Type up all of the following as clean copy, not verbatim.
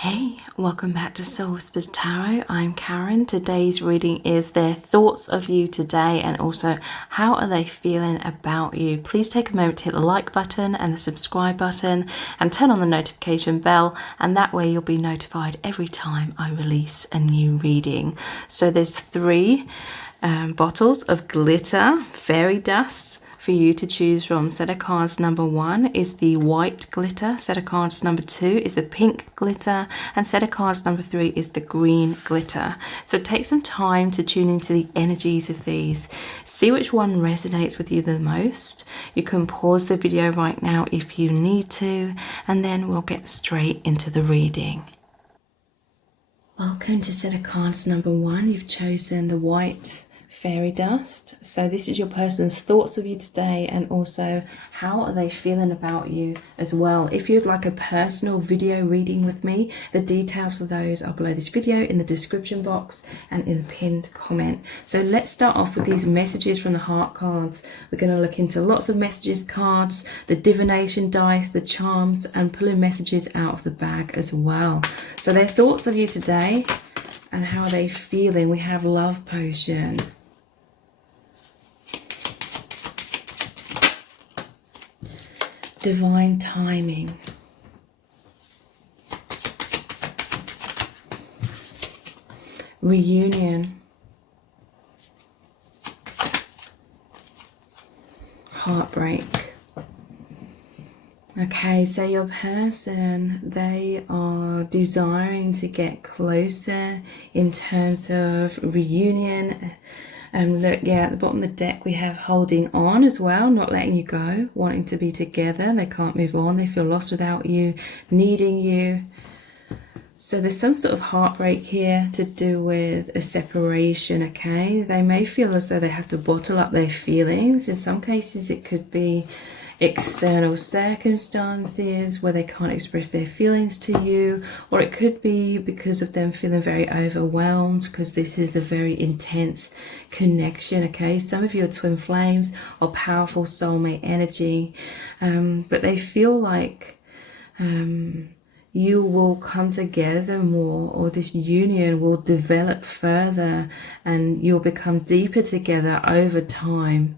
Hey, welcome back to Soul Whispers Tarot. I'm Karen. Today's reading is their thoughts of you today and also how are they feeling about you. Please take a moment to hit the like button and the subscribe button and turn on the notification bell, and that way you'll be notified every time I release a new reading. So there's three bottles of glitter fairy dust for you to choose from. Set of cards number 1 is the white glitter, set of cards number 2 is the pink glitter, and set of cards number 3 is the green glitter. So take some time to tune into the energies of these. See which one resonates with you the most. You can pause the video right now if you need to, and then we'll get straight into the reading. Welcome to set of cards number 1. You've chosen the white fairy dust. So this is your person's thoughts of you today and also how are they feeling about you as well. If you'd like a personal video reading with me, the details for those are below this video in the description box and in the pinned comment. So let's start off with these messages from the heart cards. We're going to look into lots of messages cards, the divination dice, the charms, and pulling messages out of the bag as well. So their thoughts of you today and how are they feeling. We have love potion, divine timing, reunion, heartbreak. Okay, so your person, they are desiring to get closer in terms of reunion. Look, yeah, at the bottom of the deck we have holding on as well, not letting you go, wanting to be together. They can't move on, they feel lost without you, needing you. So there's some sort of heartbreak here to do with a separation, okay? They may feel as though they have to bottle up their feelings. In some cases it could be external circumstances where they can't express their feelings to you, or it could be because of them feeling very overwhelmed because this is a very intense connection. Okay, some of you are twin flames or powerful soulmate energy, but they feel like you will come together more, or this union will develop further and you'll become deeper together over time,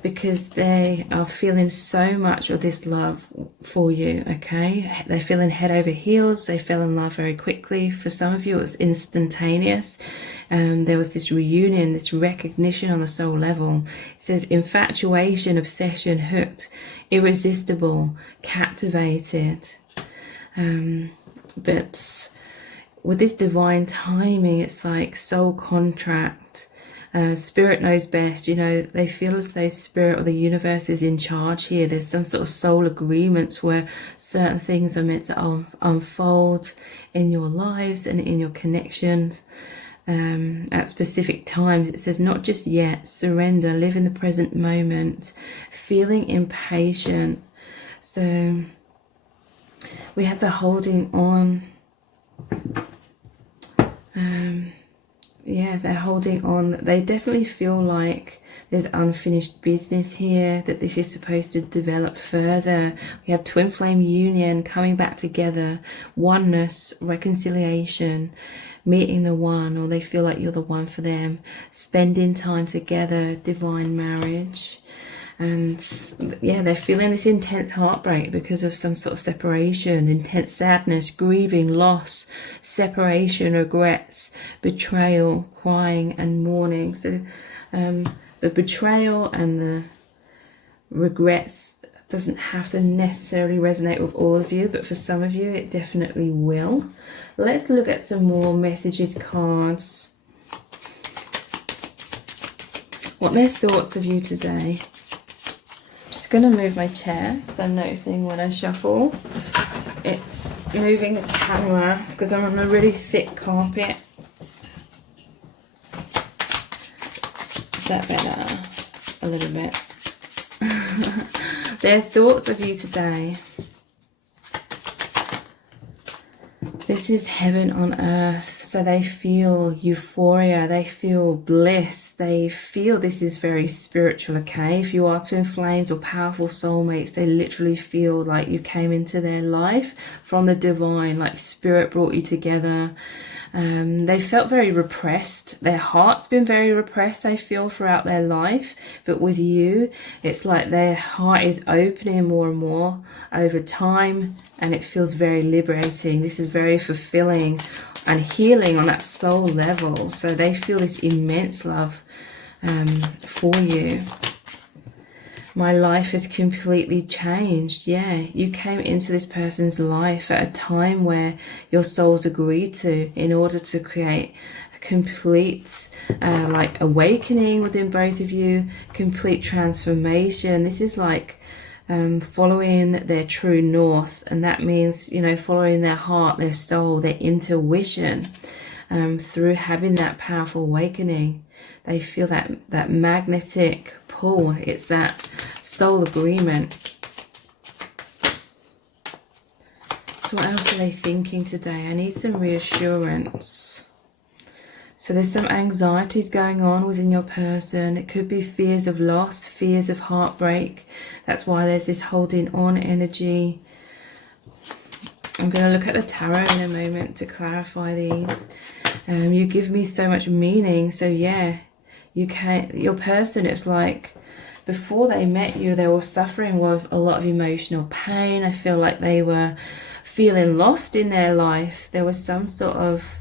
because they are feeling so much of this love for you. Okay, they're feeling head over heels. They fell in love very quickly. For some of you it was instantaneous. There was this reunion, this recognition on the soul level. It says infatuation, obsession, hooked, irresistible, captivated. But with this divine timing, it's like soul contract. Spirit knows best. You know, they feel as though spirit or the universe is in charge here. There's some sort of soul agreements where certain things are meant to unfold in your lives and in your connections at specific times. It says not just yet, surrender, live in the present moment, feeling impatient. So we have the holding on. Yeah, they're holding on. They definitely feel like there's unfinished business here, that this is supposed to develop further. We have twin flame union, coming back together, oneness, reconciliation, meeting the one, or they feel like you're the one for them, spending time together, divine marriage. And yeah, they're feeling this intense heartbreak because of some sort of separation, intense sadness, grieving, loss, separation, regrets, betrayal, crying and mourning. So the betrayal and the regrets doesn't have to necessarily resonate with all of you, but for some of you it definitely will. Let's look at some more messages cards. What their thoughts of you today. Just going to move my chair because I'm noticing when I shuffle it's moving the camera because I'm on a really thick carpet. Is that better? A little bit. Their thoughts of you today. This is heaven on earth. So they feel euphoria, they feel bliss, they feel this is very spiritual, okay? If you are twin flames or powerful soulmates, they literally feel like you came into their life from the divine, like spirit brought you together. They felt very repressed. Their heart's been very repressed, I feel, throughout their life. But with you, it's like their heart is opening more and more over time, and it feels very liberating. This is very fulfilling and healing on that soul level. So they feel this immense love for you. My life has completely changed. Yeah, you came into this person's life at a time where your souls agreed to, in order to create a complete like awakening within both of you, complete transformation. This is like following their true north, and that means, you know, following their heart, their soul, their intuition, through having that powerful awakening. They feel that magnetic pull. It's that soul agreement. So what else are they thinking today? I need some reassurance. So there's some anxieties going on within your person. It could be fears of loss, fears of heartbreak. That's why there's this holding on energy. I'm going to look at the tarot in a moment to clarify these. You give me so much meaning. So yeah, your person, it's like before they met you, they were suffering with a lot of emotional pain. I feel like they were feeling lost in their life. There was some sort of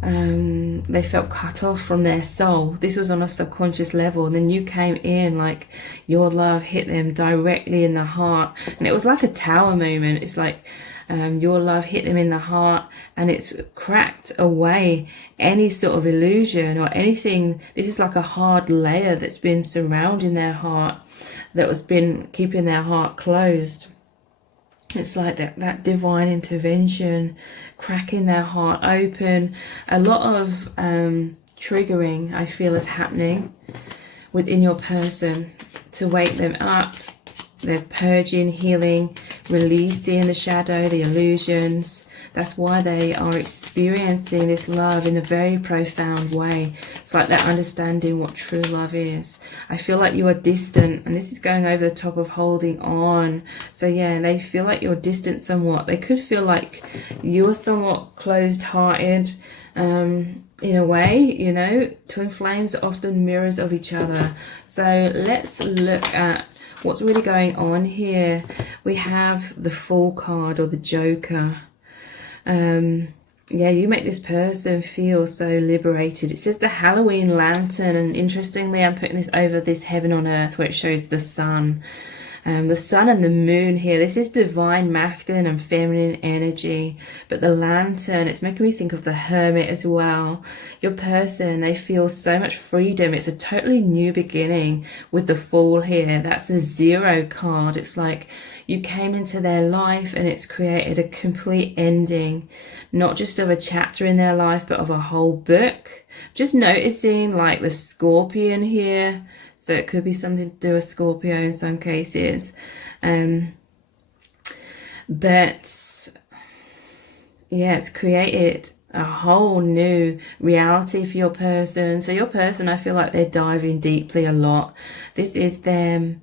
they felt cut off from their soul. This was on a subconscious level, and then you came in, like your love hit them directly in the heart, and it was like a tower moment. It's like your love hit them in the heart, and it's cracked away any sort of illusion or anything. This is like a hard layer that's been surrounding their heart, that was been keeping their heart closed. It's like that divine intervention, cracking their heart open. A lot of triggering, I feel, is happening within your person to wake them up. They're purging, healing, releasing the shadow, the illusions. That's why they are experiencing this love in a very profound way. It's like they're understanding what true love is. I feel like you are distant, and this is going over the top of holding on. So yeah, they feel like you're distant somewhat. They could feel like you're somewhat closed-hearted in a way, you know. Twin flames are often mirrors of each other. So let's look at what's really going on here. We have the Fool card, or the Joker. Yeah, you make this person feel so liberated. It says the Halloween lantern, and interestingly, I'm putting this over this heaven on earth where it shows the sun. The sun and the moon here. This is divine masculine and feminine energy. But the lantern, it's making me think of the hermit as well. Your person, they feel so much freedom. It's a totally new beginning with the Fool here. That's the Zero card. It's like you came into their life and it's created a complete ending, not just of a chapter in their life, but of a whole book. Just noticing like the Scorpion here. So it could be something to do with Scorpio in some cases. But yeah, it's created a whole new reality for your person. So your person, I feel like they're diving deeply a lot. This is them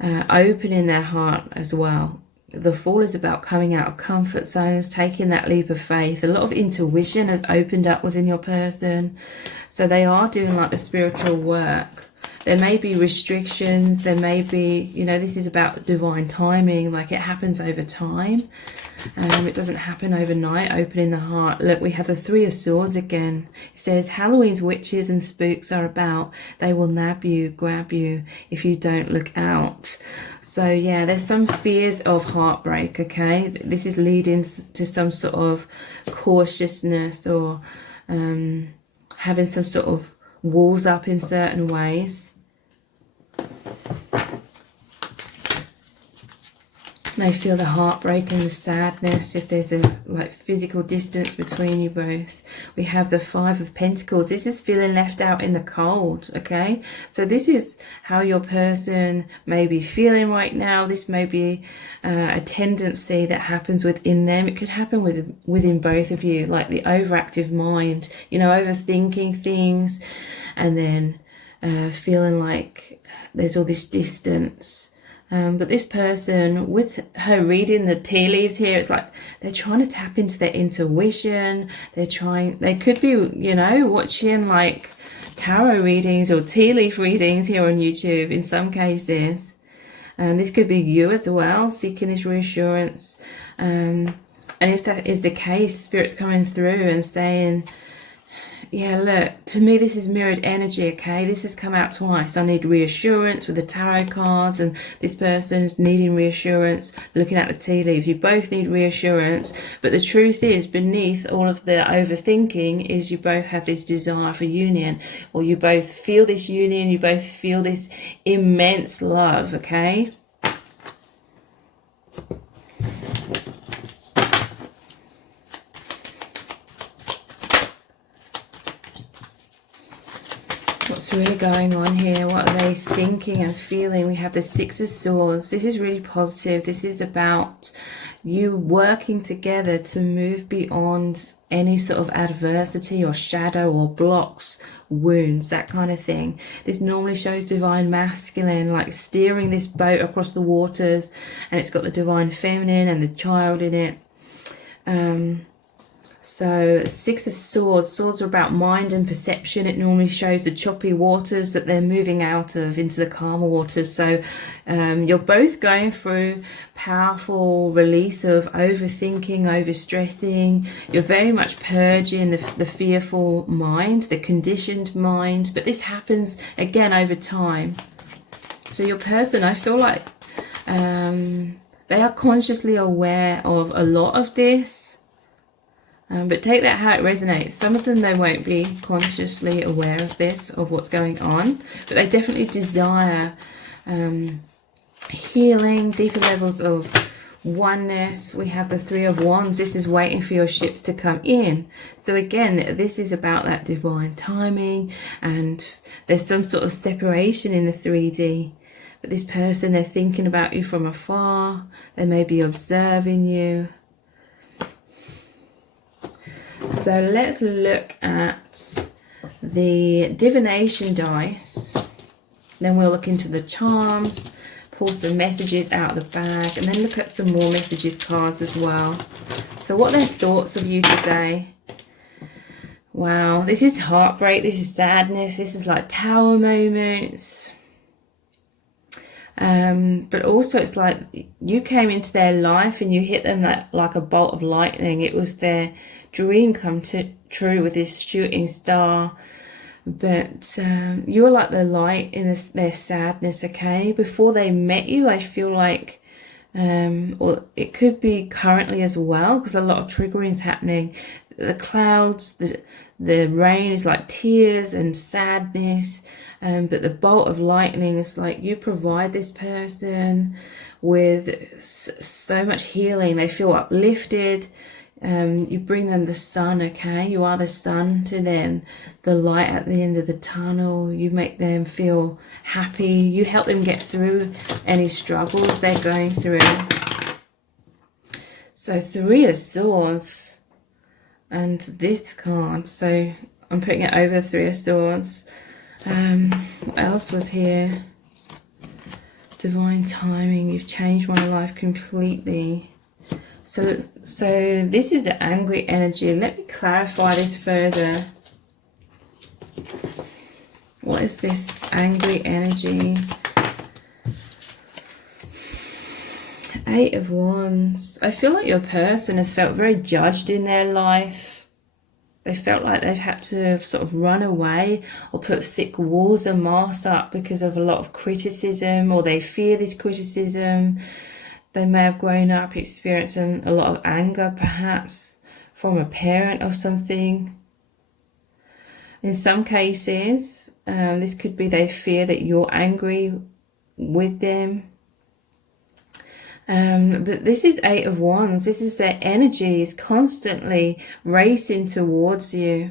opening their heart as well. The Fool is about coming out of comfort zones, taking that leap of faith. A lot of intuition has opened up within your person. So they are doing like the spiritual work. There may be restrictions, there may be, you know, this is about divine timing, like it happens over time. It doesn't happen overnight, opening the heart. Look, we have the Three of Swords again. It says, Halloween's witches and spooks are about. They will nab you, grab you, if you don't look out. So yeah, there's some fears of heartbreak, okay? This is leading to some sort of cautiousness, or having some sort of walls up in certain ways. They feel the heartbreak and the sadness if there's a like physical distance between you both. We have the Five of Pentacles. This is feeling left out in the cold, okay? So this is how your person may be feeling right now. This may be a tendency that happens within them. It could happen within both of you, like the overactive mind, you know, overthinking things and then feeling like there's all this distance. But this person, with her reading the tea leaves here, it's like they're trying to tap into their intuition. They could be, you know, watching like tarot readings or tea leaf readings here on YouTube in some cases. And this could be you as well, seeking this reassurance. And if that is the case, Spirit's coming through and saying, yeah, look, to me this is mirrored energy, okay? This has come out twice. I need reassurance with the tarot cards, and this person's needing reassurance looking at the tea leaves. You both need reassurance, but the truth is, beneath all of the overthinking is you both have this desire for union, or you both feel this union, you both feel this immense love, okay? What's really going on here? What are they thinking and feeling? We have the Six of Swords. This is really positive. This is about you working together to move beyond any sort of adversity or shadow or blocks, wounds, that kind of thing. This normally shows divine masculine, like steering this boat across the waters, and it's got the divine feminine and the child in it. So Six of Swords. Swords are about mind and perception. It normally shows the choppy waters that they're moving out of into the calmer waters. So you're both going through powerful release of overthinking, overstressing. You're very much purging the fearful mind, the conditioned mind. But this happens again over time. So your person, I feel like they are consciously aware of a lot of this. But take that how it resonates. Some of them, they won't be consciously aware of this, of what's going on, but they definitely desire healing, deeper levels of oneness. We have the Three of Wands. This is waiting for your ships to come in. So again, this is about that divine timing, and there's some sort of separation in the 3D. But this person, they're thinking about you from afar. They may be observing you. So let's look at the divination dice. Then we'll look into the charms, pull some messages out of the bag, and then look at some more messages cards as well. So what are their thoughts of you today? Wow, this is heartbreak, this is sadness, this is like tower moments. But also it's like you came into their life and you hit them like a bolt of lightning. It was their dream come true with this shooting star. But you were like the light in their sadness, okay? Before they met you, I feel like, or it could be currently as well, because a lot of triggering is happening. The clouds, the rain is like tears and sadness. But the bolt of lightning is like you provide this person with so much healing. They feel uplifted. You bring them the sun, okay? You are the sun to them, the light at the end of the tunnel. You make them feel happy. You help them get through any struggles they're going through. So Three of Swords and this card. So I'm putting it over the Three of Swords. What else was here? Divine timing. You've changed my life completely. So this is an angry energy. Let me clarify this further. What is this angry energy? Eight of Wands. I feel like your person has felt very judged in their life. They felt like they've had to sort of run away or put thick walls and masks up because of a lot of criticism, or they fear this criticism. They may have grown up experiencing a lot of anger, perhaps from a parent or something. In some cases, this could be they fear that you're angry with them. But this is Eight of Wands. This is their energy is constantly racing towards you.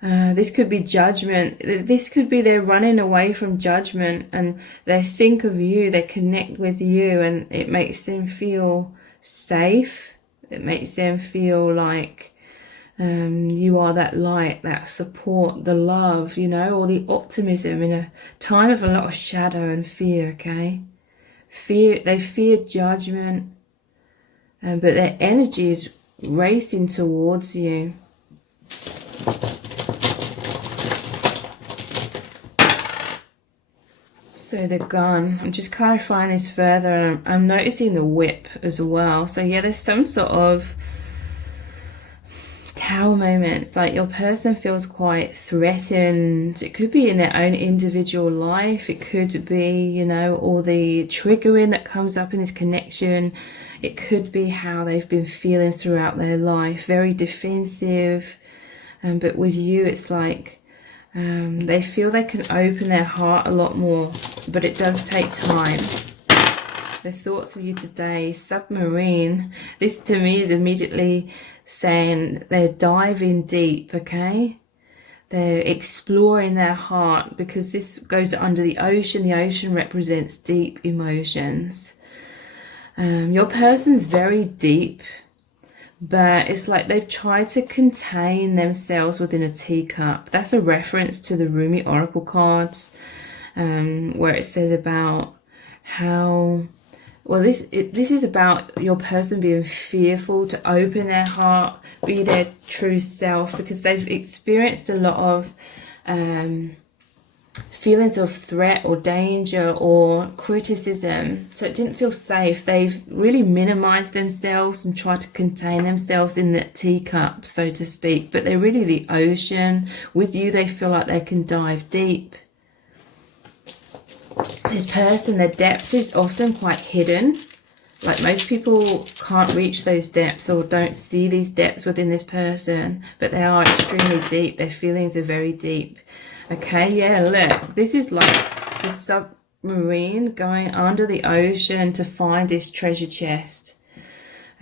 This could be judgment. This could be they're running away from judgment, and they think of you, they connect with you, and it makes them feel safe. It makes them feel like you are that light, that support, the love, you know, or the optimism in a time of a lot of shadow and fear, okay? They fear judgment, but their energy is racing towards you. So the gun, I'm just clarifying this further, and I'm noticing the whip as well. So yeah, there's some sort of Tower moments, like your person feels quite threatened. It could be in their own individual life. It could be, you know, all the triggering that comes up in this connection. It could be how they've been feeling throughout their life, very defensive. But with you, it's like they feel they can open their heart a lot more, but it does take time. The thoughts of you today, submarine. This to me is immediately saying they're diving deep, okay? They're exploring their heart, because this goes under the ocean. The ocean represents deep emotions. Your person's very deep, but it's like they've tried to contain themselves within a teacup. That's a reference to the Rumi Oracle cards, where it says about how... Well, this is about your person being fearful to open their heart, be their true self, because they've experienced a lot of feelings of threat or danger or criticism. So it didn't feel safe. They've really minimized themselves and tried to contain themselves in that teacup, so to speak. But they're really the ocean. With you, they feel like they can dive deep. This person, their depth is often quite hidden. Like most people can't reach those depths or don't see these depths within this person, but they are extremely deep. Their feelings are very deep. Okay, yeah, look, this is like the submarine going under the ocean to find this treasure chest.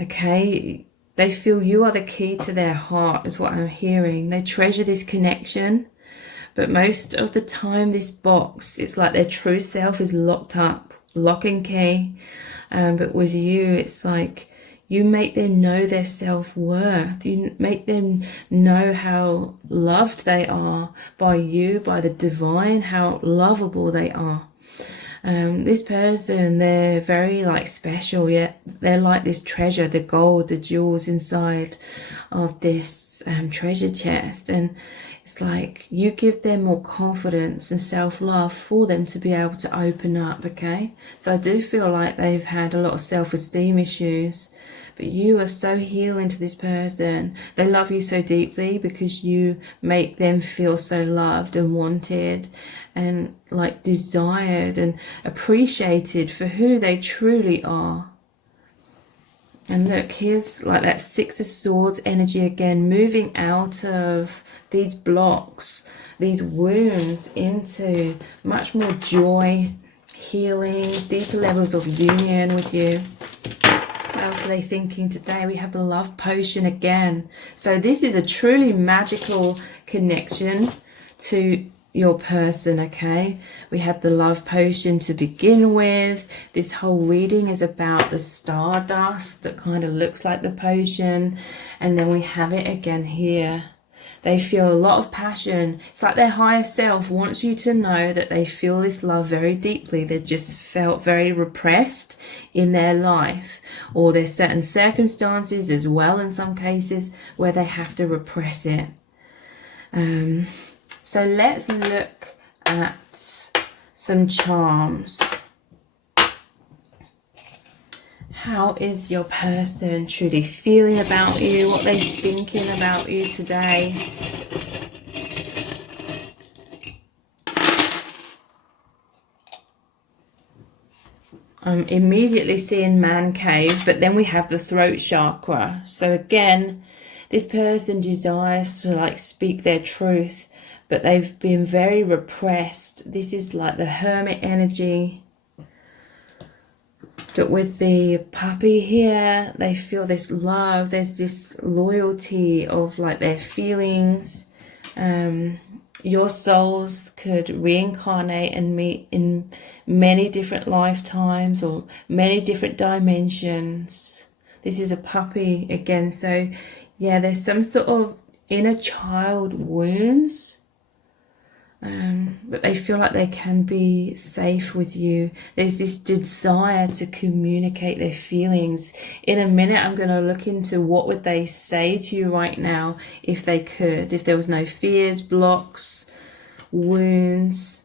Okay, they feel you are the key to their heart, is what I'm hearing. They treasure this connection. But most of the time, this box, it's like their true self is locked up, lock and key. But with you, it's like you make them know their self-worth. You make them know how loved they are by you, by the divine, how lovable they are. This person, they're very like special, yet they're like this treasure, the gold, the jewels inside of this treasure chest. And it's like you give them more confidence and self-love for them to be able to open up, okay? So I do feel like they've had a lot of self-esteem issues, but you are so healing to this person. They love you so deeply because you make them feel so loved and wanted and like desired and appreciated for who they truly are. And look, here's like that Six of Swords energy again, moving out of these blocks, these wounds, into much more joy, healing, deeper levels of union with you. What else are they thinking today? We have the love potion again. So this is a truly magical connection to your person, okay? We have the love potion to begin with. This whole reading is about the stardust that kind of looks like the potion, and then we have it again here. They feel a lot of passion. It's like their higher self wants you to know that they feel this love very deeply. They just felt very repressed in their life, or there's certain circumstances as well in some cases where they have to repress it. So let's look at some charms. How is your person truly feeling about you? What are they thinking about you today? I'm immediately seeing man cave, but then we have the throat chakra. So again, this person desires to like speak their truth, but they've been very repressed. This is like the hermit energy. But with the puppy here, they feel this love, there's this loyalty of like their feelings. Your souls could reincarnate and meet in many different lifetimes or many different dimensions. This is a puppy again, so yeah, there's some sort of inner child wounds. But they feel like they can be safe with you. There's this desire to communicate their feelings. In a minute, I'm going to look into what would they say to you right now if they could, if there was no fears, blocks, wounds.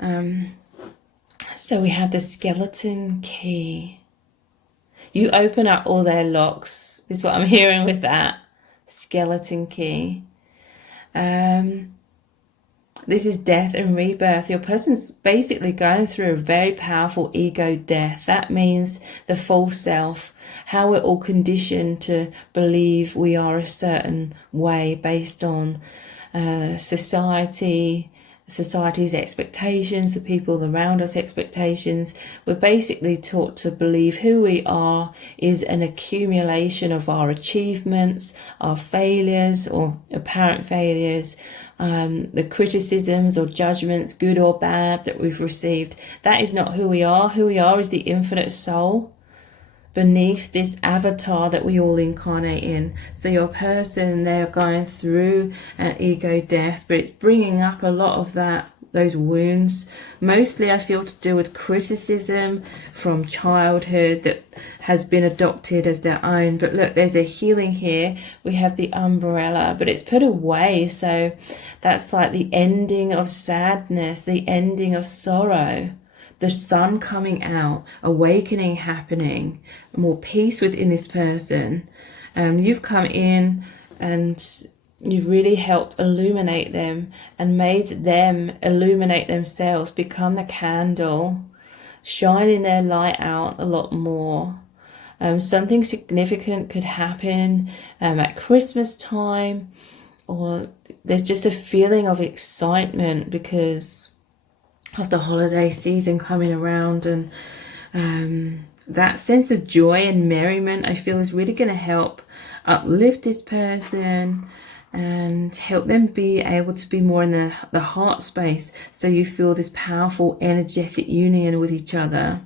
So we have the skeleton key. You open up all their locks, is what I'm hearing with that. Skeleton key. This is death and rebirth. Your person's basically going through a very powerful ego death. That means the false self, how we're all conditioned to believe we are a certain way based on society's expectations, the people around us expectations. We're basically taught to believe who we are is an accumulation of our achievements, our failures or apparent failures, the criticisms or judgments, good or bad, that we've received. That is not who we are. Who we are is the infinite soul beneath this avatar that we all incarnate in. So your person, they're going through an ego death, but it's bringing up a lot of those wounds. Mostly I feel to do with criticism from childhood that has been adopted as their own. But look, there's a healing here. We have the umbrella, but it's put away. So that's like the ending of sadness, the ending of sorrow. The sun coming out, awakening happening, more peace within this person. You've come in and you've really helped illuminate them and made them illuminate themselves, become the candle, shining their light out a lot more. Something significant could happen at Christmas time, or there's just a feeling of excitement because of the holiday season coming around, and that sense of joy and merriment I feel is really going to help uplift this person and help them be able to be more in the heart space, so you feel this powerful energetic union with each other.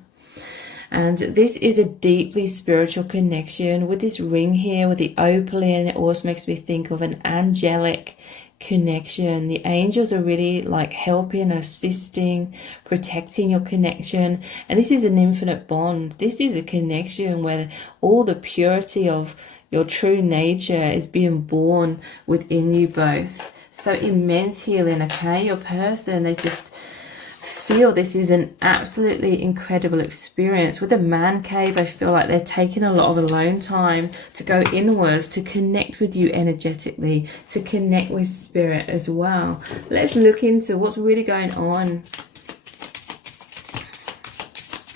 And this is a deeply spiritual connection with this ring here with the opaline. It also makes me think of an angelic connection. The angels are really like helping, assisting, protecting your connection. And this is an infinite bond. This is a connection where all the purity of your true nature is being born within you both. So immense healing, okay? Your person, they just feel this is an absolutely incredible experience. With the man cave, I feel like they're taking a lot of alone time to go inwards, to connect with you energetically, to connect with spirit as well. Let's look into what's really going on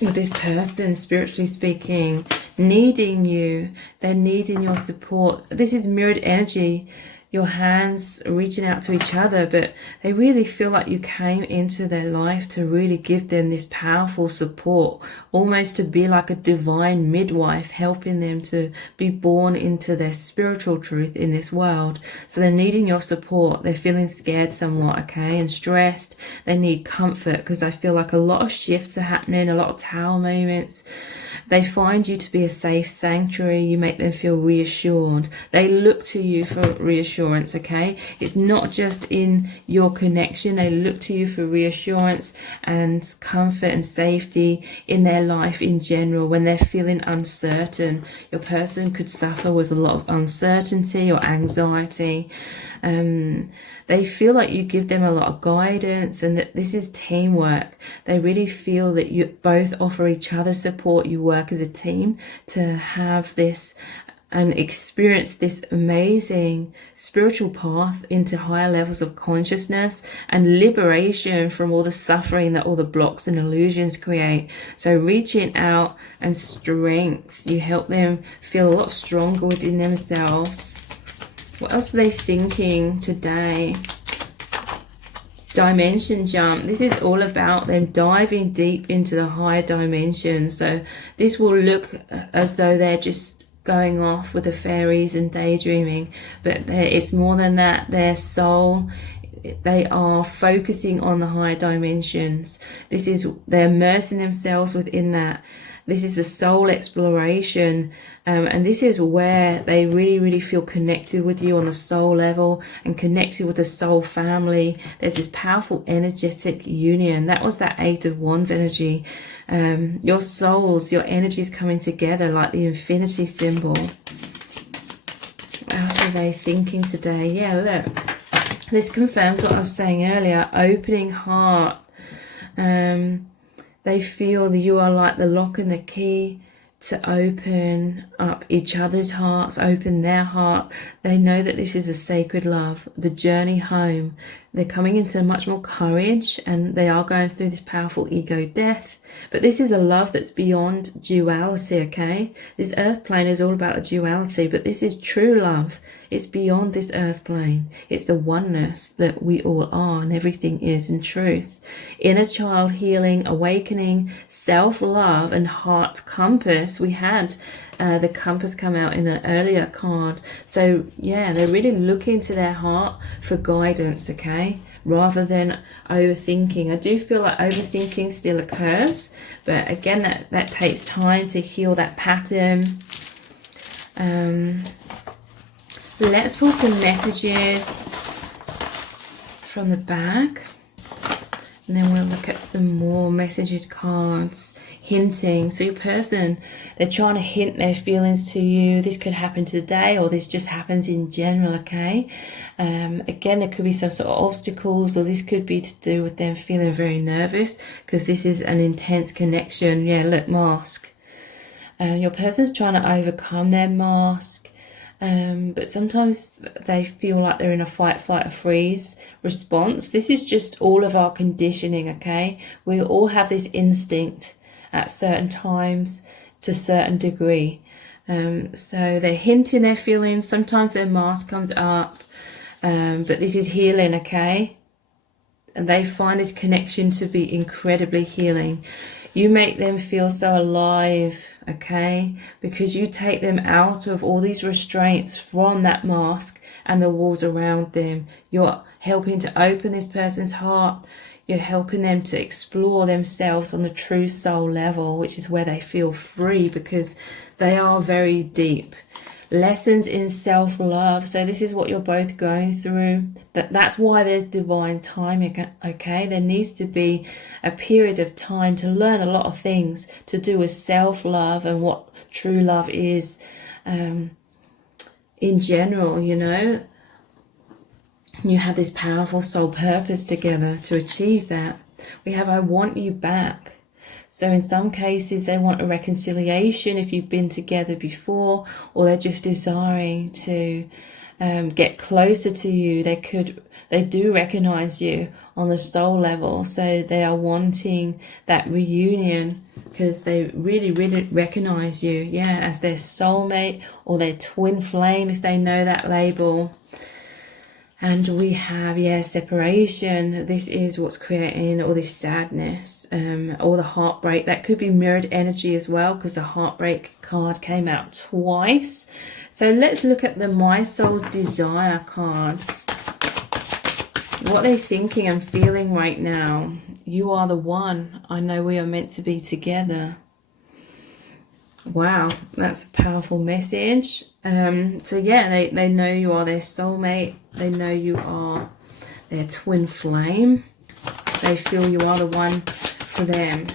with this person, spiritually speaking, needing you. They're needing your support. This is mirrored energy. Your hands reaching out to each other, but they really feel like you came into their life to really give them this powerful support, almost to be like a divine midwife, helping them to be born into their spiritual truth in this world. So they're needing your support. They're feeling scared somewhat, okay, and stressed. They need comfort because I feel like a lot of shifts are happening, a lot of tower moments. They find you to be a safe sanctuary. You make them feel reassured. They look to you for reassurance, okay? It's not just in your connection. They look to you for reassurance and comfort and safety in their life in general. When they're feeling uncertain, your person could suffer with a lot of uncertainty or anxiety. They feel like you give them a lot of guidance and that this is teamwork. They really feel that you both offer each other support. You work as a team to have this and experience this amazing spiritual path into higher levels of consciousness and liberation from all the suffering that all the blocks and illusions create. So reaching out and strength, you help them feel a lot stronger within themselves. What else are they thinking today? dimension jump. This is all about them diving deep into the higher dimensions. So this will look as though they're just going off with the fairies and daydreaming, but it's more than that. Their soul, they are focusing on the higher dimensions. This is, they're immersing themselves within that. This is the soul exploration, and this is where they really, really feel connected with you on the soul level and connected with the soul family. There's this powerful energetic union. That was that Eight of Wands energy. Your souls, your energies coming together like the infinity symbol. What else are they thinking today? Yeah, look. This confirms what I was saying earlier. Opening heart. They feel that you are like the lock and the key to open up each other's hearts, open their heart. They know that this is a sacred love, the journey home. They're coming into much more courage, and they are going through this powerful ego death. But this is a love that's beyond duality, okay? This earth plane is all about a duality, but this is true love. It's beyond this earth plane. It's the oneness that we all are, and everything is in truth. Inner child healing, awakening, self-love, and heart compass. We had the compass come out in an earlier card. So yeah, they're really looking to their heart for guidance, okay, rather than overthinking. I do feel like overthinking still occurs, but again, that takes time to heal that pattern. Let's pull some messages from the back, and then we'll look at some more messages cards. Hinting. So your person, they're trying to hint their feelings to you. This could happen today, or this just happens in general, okay? Again, there could be some sort of obstacles, or this could be to do with them feeling very nervous, because this is an intense connection. Yeah, look, mask. Your person's trying to overcome their mask. But sometimes they feel like they're in a fight, flight, or freeze response. This is just all of our conditioning, okay? We all have this instinct at certain times to a certain degree. So they're hinting their feelings. Sometimes their mask comes up, but this is healing, okay? And they find this connection to be incredibly healing. You make them feel so alive, okay? Because you take them out of all these restraints from that mask and the walls around them. You're helping to open this person's heart. You're helping them to explore themselves on the true soul level, which is where they feel free, because they are very deep. Lessons in self-love. So this is what you're both going through. That's why there's divine timing, okay? There needs to be a period of time to learn a lot of things to do with self-love and what true love is in general, you know. You have this powerful soul purpose together to achieve that. We have I want you back. So in some cases, they want a reconciliation if you've been together before, or they're just desiring to get closer to you. They do recognize you on the soul level. So they are wanting that reunion because they really, really recognize you, yeah, as their soulmate or their twin flame, if they know that label. And we have, yeah, separation. This is what's creating all this sadness, all the heartbreak. That could be mirrored energy as well, because the heartbreak card came out twice. So let's look at the My Soul's Desire cards. What they're thinking and feeling right now. You are the one. I know we are meant to be together. Wow, that's a powerful message. So yeah, they know you are their soulmate. They know you are their twin flame. They feel you are the one for them.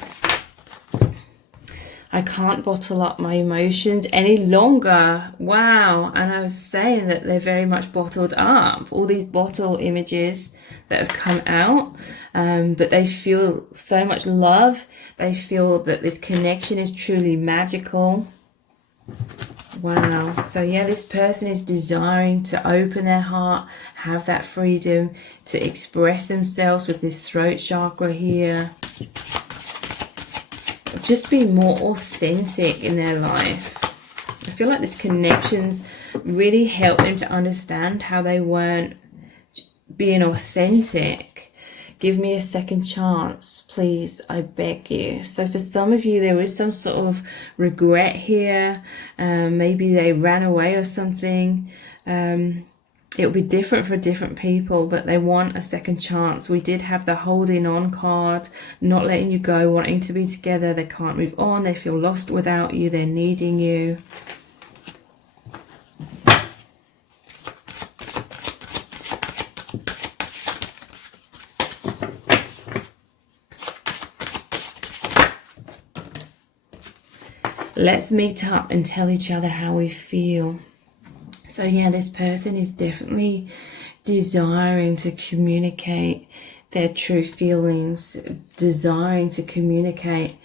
I can't bottle up my emotions any longer. Wow. And I was saying that they're very much bottled up. All these bottle images that have come out. But they feel so much love. They feel that this connection is truly magical. Wow. So yeah, this person is desiring to open their heart, have that freedom to express themselves with this throat chakra here. Just be more authentic in their life. I feel like this connections really helped them to understand how they weren't being authentic. Give me a second chance, please, I beg you. So for some of you, there is some sort of regret here. Maybe they ran away or something. It'll be different for different people, but they want a second chance. We did have the holding on card, not letting you go, wanting to be together. They can't move on. They feel lost without you. They're needing you. Let's meet up and tell each other how we feel. So yeah, this person is definitely desiring to communicate their true feelings, desiring to communicate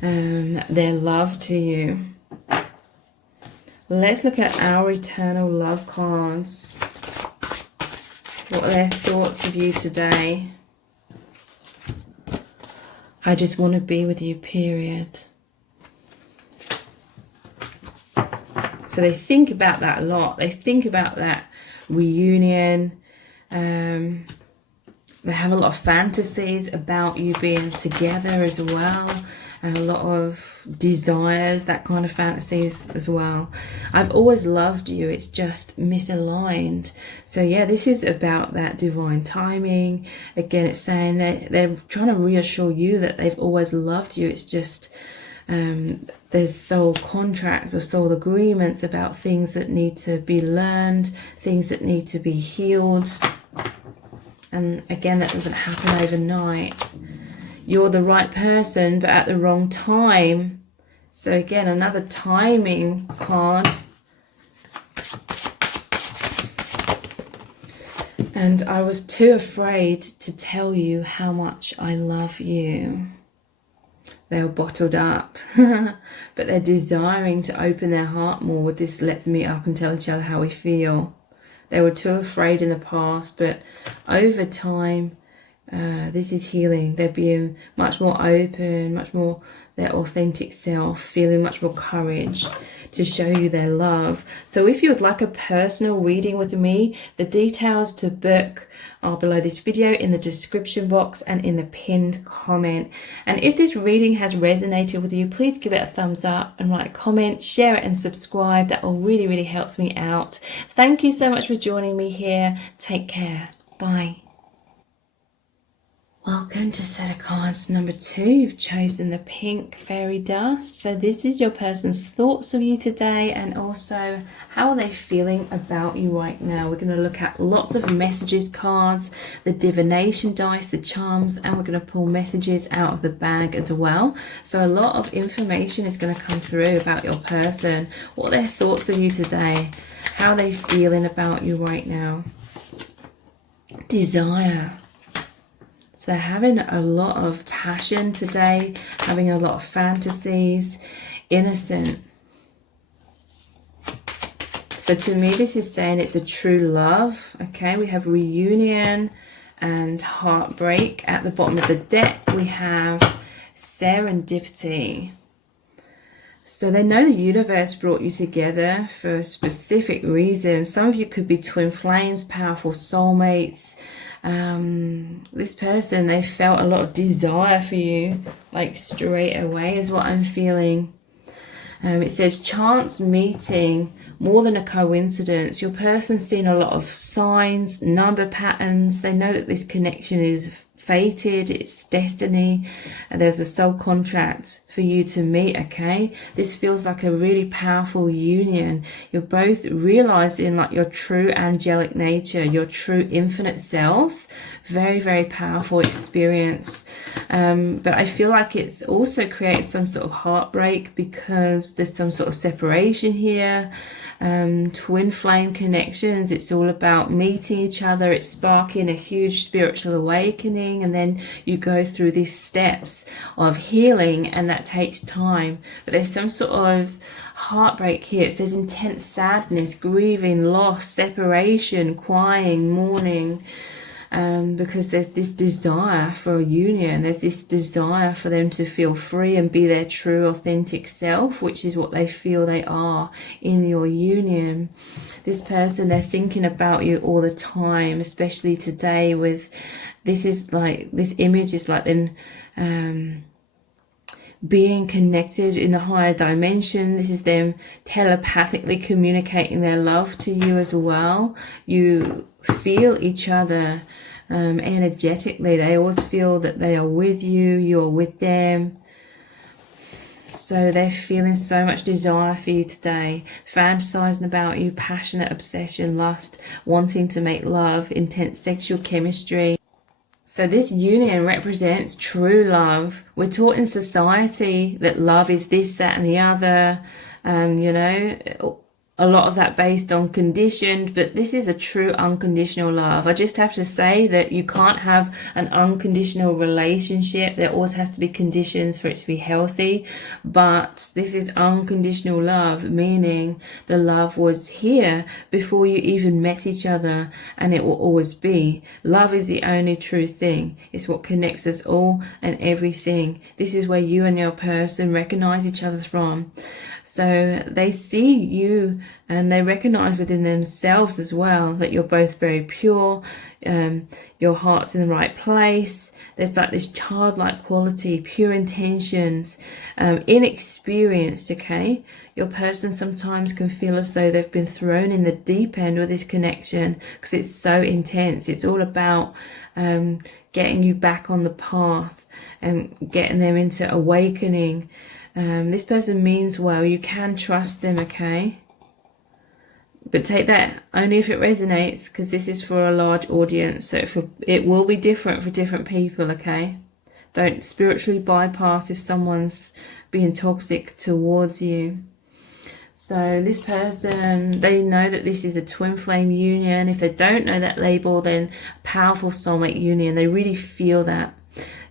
their love to you. Let's look at our eternal love cards. What are their thoughts of you today? I just want to be with you, period. So they think about that a lot. They think about that reunion. They have a lot of fantasies about you being together as well. And a lot of desires, that kind of fantasies as well. I've always loved you. It's just misaligned. So yeah, this is about that divine timing. Again, it's saying that they're trying to reassure you that they've always loved you. It's just... there's soul contracts or soul agreements about things that need to be learned, things that need to be healed. And again, that doesn't happen overnight. You're the right person, but at the wrong time. So again, another timing card. And I was too afraid to tell you how much I love you. They were bottled up, but they're desiring to open their heart more with this let's meet up and tell each other how we feel. They were too afraid in the past, but over time, this is healing. They're being much more open, much more their authentic self, feeling much more courage to show you their love. So if you would like a personal reading with me, the details to book are below this video in the description box and in the pinned comment. And if this reading has resonated with you, please give it a thumbs up and write a comment, share it and subscribe. That all really, really helps me out. Thank you so much for joining me here. Take care. Bye. Welcome to set of cards number 2. You've chosen the pink fairy dust. So this is your person's thoughts of you today, and also how are they feeling about you right now. We're going to look at lots of messages cards, the divination dice, the charms, and we're going to pull messages out of the bag as well. So a lot of information is going to come through about your person. What are their thoughts of you today? How are they feeling about you right now? Desire. So they're having a lot of passion today, having a lot of fantasies, innocent. So to me, this is saying it's a true love. Okay, we have reunion and heartbreak. At the bottom of the deck, we have serendipity. So they know the universe brought you together for a specific reason. Some of you could be twin flames, powerful soulmates. This person, they felt a lot of desire for you, like straight away is what I'm feeling. It says chance meeting, more than a coincidence. Your person's seen a lot of signs, number patterns. They know that this connection is fated, it's destiny, and there's a soul contract for you to meet. Okay, this feels like a really powerful union. You're both realizing like your true angelic nature, your true infinite selves. Very, very powerful experience. But I feel like it's also created some sort of heartbreak because there's some sort of separation here. Twin flame connections, it's all about meeting each other, it's sparking a huge spiritual awakening, and then you go through these steps of healing, and that takes time. But there's some sort of heartbreak here. It says intense sadness, grieving, loss, separation, crying, mourning. because there's this desire for a union. There's this desire for them to feel free and be their true authentic self, which is what they feel they are in your union. This person, they're thinking about you all the time, especially today with this image is like them being connected in the higher dimension. This is them telepathically communicating their love to you as well. You feel each other energetically. They always feel that they are with you, you're with them. So they're feeling so much desire for you today, fantasizing about you, passionate obsession, lust, wanting to make love, intense sexual chemistry. So this union represents true love. We're taught in society that love is this, that, and the other. You know, a lot of that based on conditioned, but this is a true unconditional love. I just have to say that you can't have an unconditional relationship. There always has to be conditions for it to be healthy, but this is unconditional love, meaning the love was here before you even met each other, and it will always be. Love is the only true thing. It's what connects us all and everything. This is where you and your person recognize each other from. So they see you and they recognize within themselves as well that you're both very pure, your heart's in the right place. There's like this childlike quality, pure intentions, inexperienced, okay? Your person sometimes can feel as though they've been thrown in the deep end with this connection because it's so intense. It's all about getting you back on the path and getting them into awakening. This person means well. You can trust them, okay? But take that only if it resonates, because this is for a large audience. So it will be different for different people, okay? Don't spiritually bypass if someone's being toxic towards you. So this person, they know that this is a twin flame union. If they don't know that label, then a powerful soulmate union. They really feel that.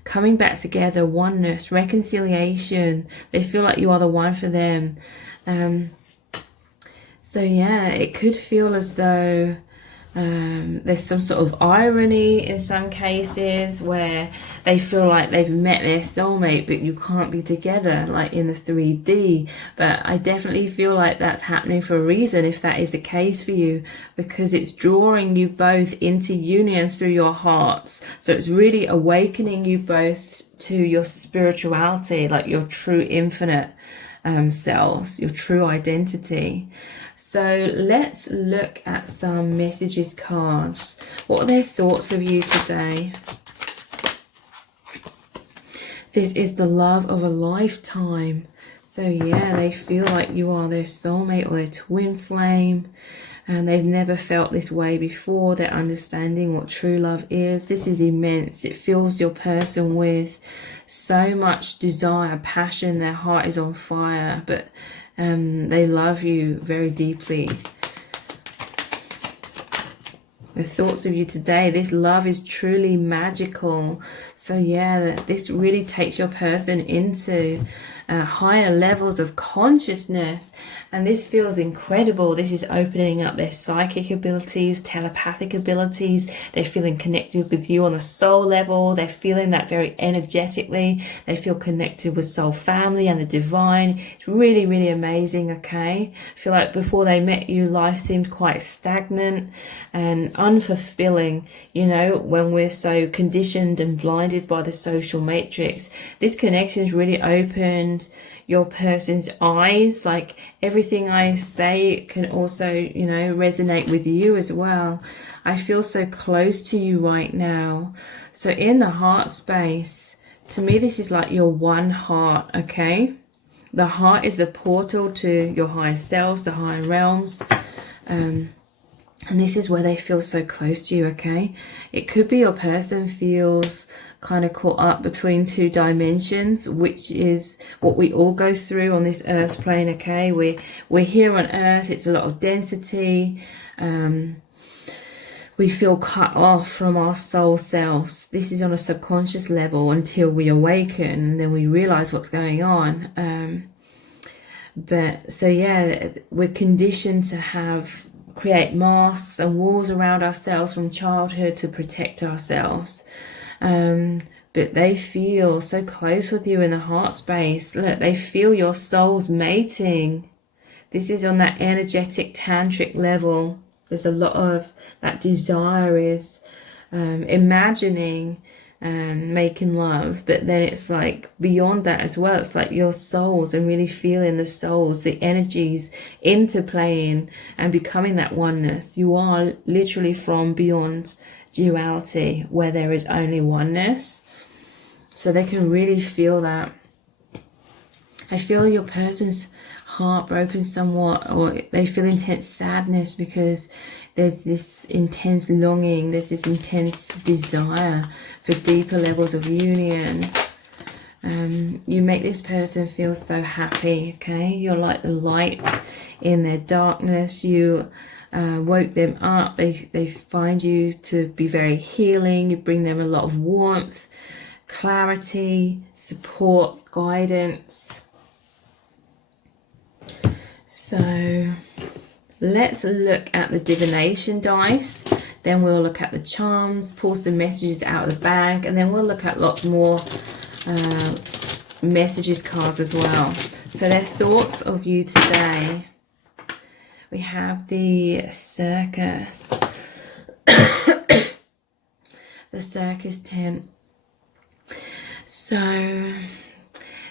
Coming back together, oneness, reconciliation. They feel like you are the one for them. So yeah, it could feel as though there's some sort of irony in some cases where they feel like they've met their soulmate, but you can't be together, like in the 3D. But I definitely feel like that's happening for a reason, if that is the case for you, because it's drawing you both into union through your hearts. So it's really awakening you both to your spirituality, like your true infinite selves, your true identity. So let's look at some messages cards. What are their thoughts of you today? This is the love of a lifetime. So yeah, they feel like you are their soulmate or their twin flame, and they've never felt this way before. They're understanding what true love is. This is immense. It fills your person with so much desire, passion. Their heart is on fire, but they love you very deeply. The thoughts of you today, this love is truly magical. So yeah, this really takes your person into higher levels of consciousness, and this feels incredible. This is opening up their psychic abilities, telepathic abilities. They're feeling connected with you on a soul level. They're feeling that very energetically. They feel connected with soul family and the divine. It's really, really amazing, okay? I feel like before they met you, life seemed quite stagnant and unfulfilling, you know, when we're so conditioned and blinded by the social matrix. This connection's really opened your person's eyes. Like everything I say can also, you know, resonate with you as well. I feel so close to you right now. So in the heart space, to me, this is like your one heart, okay? The heart is the portal to your higher selves, the higher realms. And this is where they feel so close to you, okay? It could be your person feels kind of caught up between two dimensions, which is what we all go through on this earth plane, okay? We're here on earth, it's a lot of density. We feel cut off from our soul selves. This is on a subconscious level until we awaken and then we realize what's going on. But so yeah, we're conditioned to have create masks and walls around ourselves from childhood to protect ourselves. But they feel so close with you in the heart space. Look, they feel your souls mating. This is on that energetic tantric level. There's a lot of that desire is imagining and making love, but then it's like beyond that as well. It's like your souls and really feeling the souls, the energies interplaying and becoming that oneness. You are literally from beyond duality where there is only oneness. So they can really feel that. I feel your person's heartbroken somewhat, or they feel intense sadness because there's this intense longing, there's this intense desire for deeper levels of union. You make this person feel so happy, okay? You're like the light in their darkness. You woke them up. They find you to be very healing. You bring them a lot of warmth, clarity, support, guidance. So let's look at the divination dice, then we'll look at the charms, pull some messages out of the bag, and then we'll look at lots more messages cards as well. So their thoughts of you today. We have the circus, the circus tent. So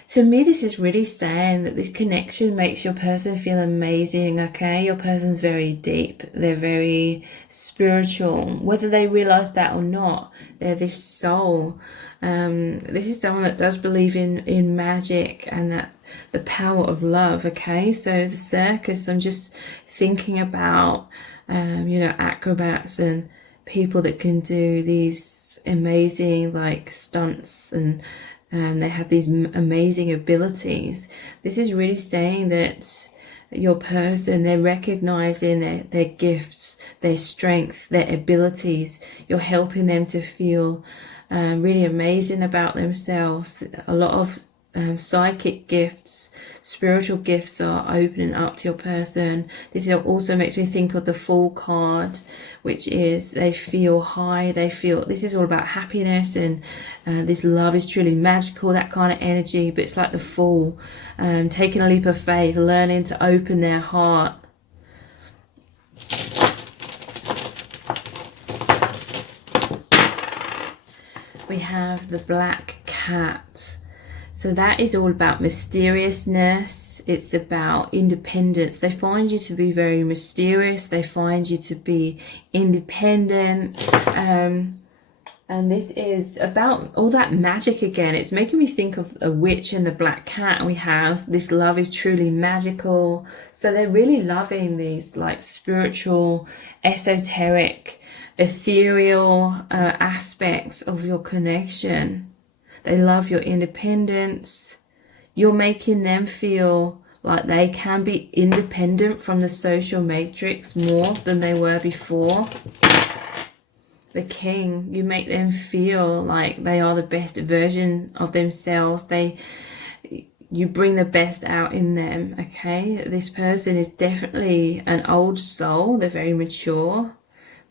to me, this is really saying that this connection makes your person feel amazing, okay? Your person's very deep. They're very spiritual. Whether they realize that or not, they're this soul. This is someone that does believe in magic and that the power of love, okay? So the circus, I'm just thinking about, acrobats and people that can do these amazing, like, stunts and they have these amazing abilities. This is really saying that your person, they're recognizing their gifts, their strength, their abilities. You're helping them to feel really amazing about themselves. A lot of psychic gifts, spiritual gifts are opening up to your person. This also makes me think of the Fool card, which is they feel high, they feel, this is all about happiness and this love is truly magical, that kind of energy. But it's like the Fool, taking a leap of faith, learning to open their heart. We have the Black Cat. So that is all about mysteriousness. It's about independence. They find you to be very mysterious. They find you to be independent. And this is about all that magic again. It's making me think of a witch and the black cat. And we have this love is truly magical. So they're really loving these like spiritual, esoteric, ethereal aspects of your connection. They love your independence. You're making them feel like they can be independent from the social matrix more than they were before. The King, you make them feel like they are the best version of themselves. You bring the best out in them, okay? This person is definitely an old soul. They're very mature,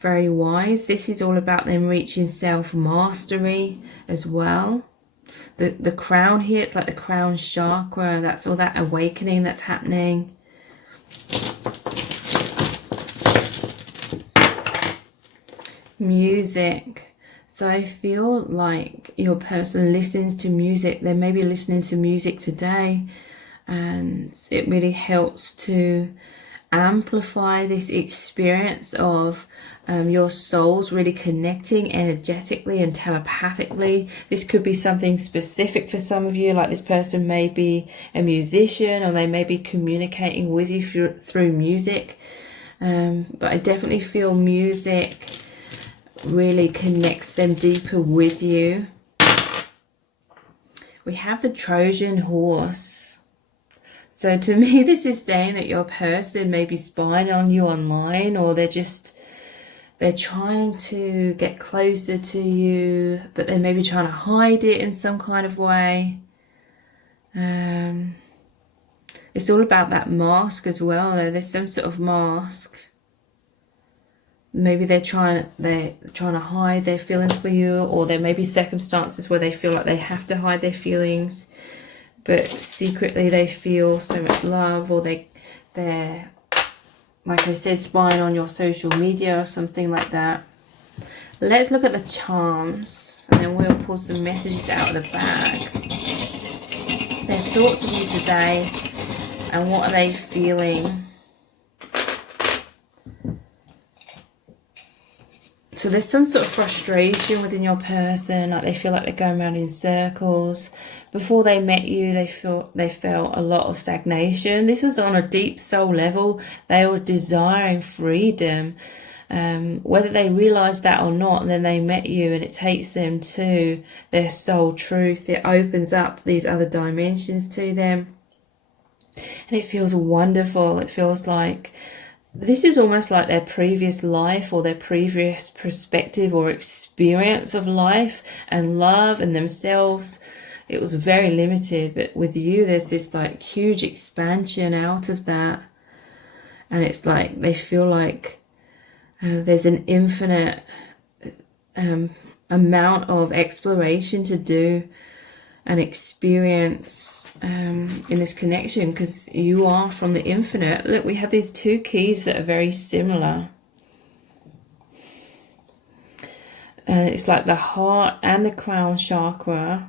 very wise. This is all about them reaching self-mastery as well. The crown here, it's like the crown chakra. That's all that awakening that's happening. Music. So I feel like your person listens to music. They may be listening to music today, and it really helps to amplify this experience of your souls really connecting energetically and telepathically. This could be something specific for some of you, like this person may be a musician or they may be communicating with you through music. But I definitely feel music really connects them deeper with you. We have the Trojan horse. So to me, this is saying that your person may be spying on you online, or they're trying to get closer to you, but they may be trying to hide it in some kind of way. It's all about that mask as well. There's some sort of mask. Maybe they're trying to hide their feelings for you, or there may be circumstances where they feel like they have to hide their feelings, but secretly they feel so much love, or they're like I said, spying on your social media or something like that. Let's look at the charms, and then we'll pull some messages out of the bag. Their thoughts of you today, and what are they feeling? So there's some sort of frustration within your person, like they feel like they're going around in circles. Before they met you, they felt a lot of stagnation. This was on a deep soul level. They were desiring freedom, whether they realized that or not. And then they met you, and it takes them to their soul truth. It opens up these other dimensions to them, and it feels wonderful. It feels like this is almost like their previous life, or their previous perspective or experience of life and love and themselves. It was very limited, but with you there's this like huge expansion out of that, and it's like they feel like there's an infinite amount of exploration to do and experience in this connection, because you are from the infinite. Look, we have these two keys that are very similar, and it's like the heart and the crown chakra.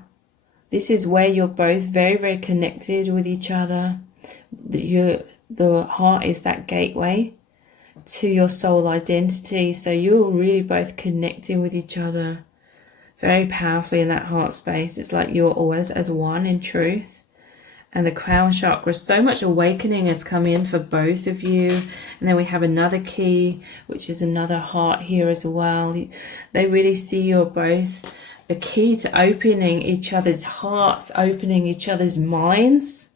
This is where you're both very, very connected with each other. The heart is that gateway to your soul identity, so you're really both connecting with each other very powerfully in that heart space. It's like you're always as one in truth. And the crown chakra, so much awakening has come in for both of you. And then we have another key, which is another heart here as well. They really see you're both the key to opening each other's hearts, opening each other's minds,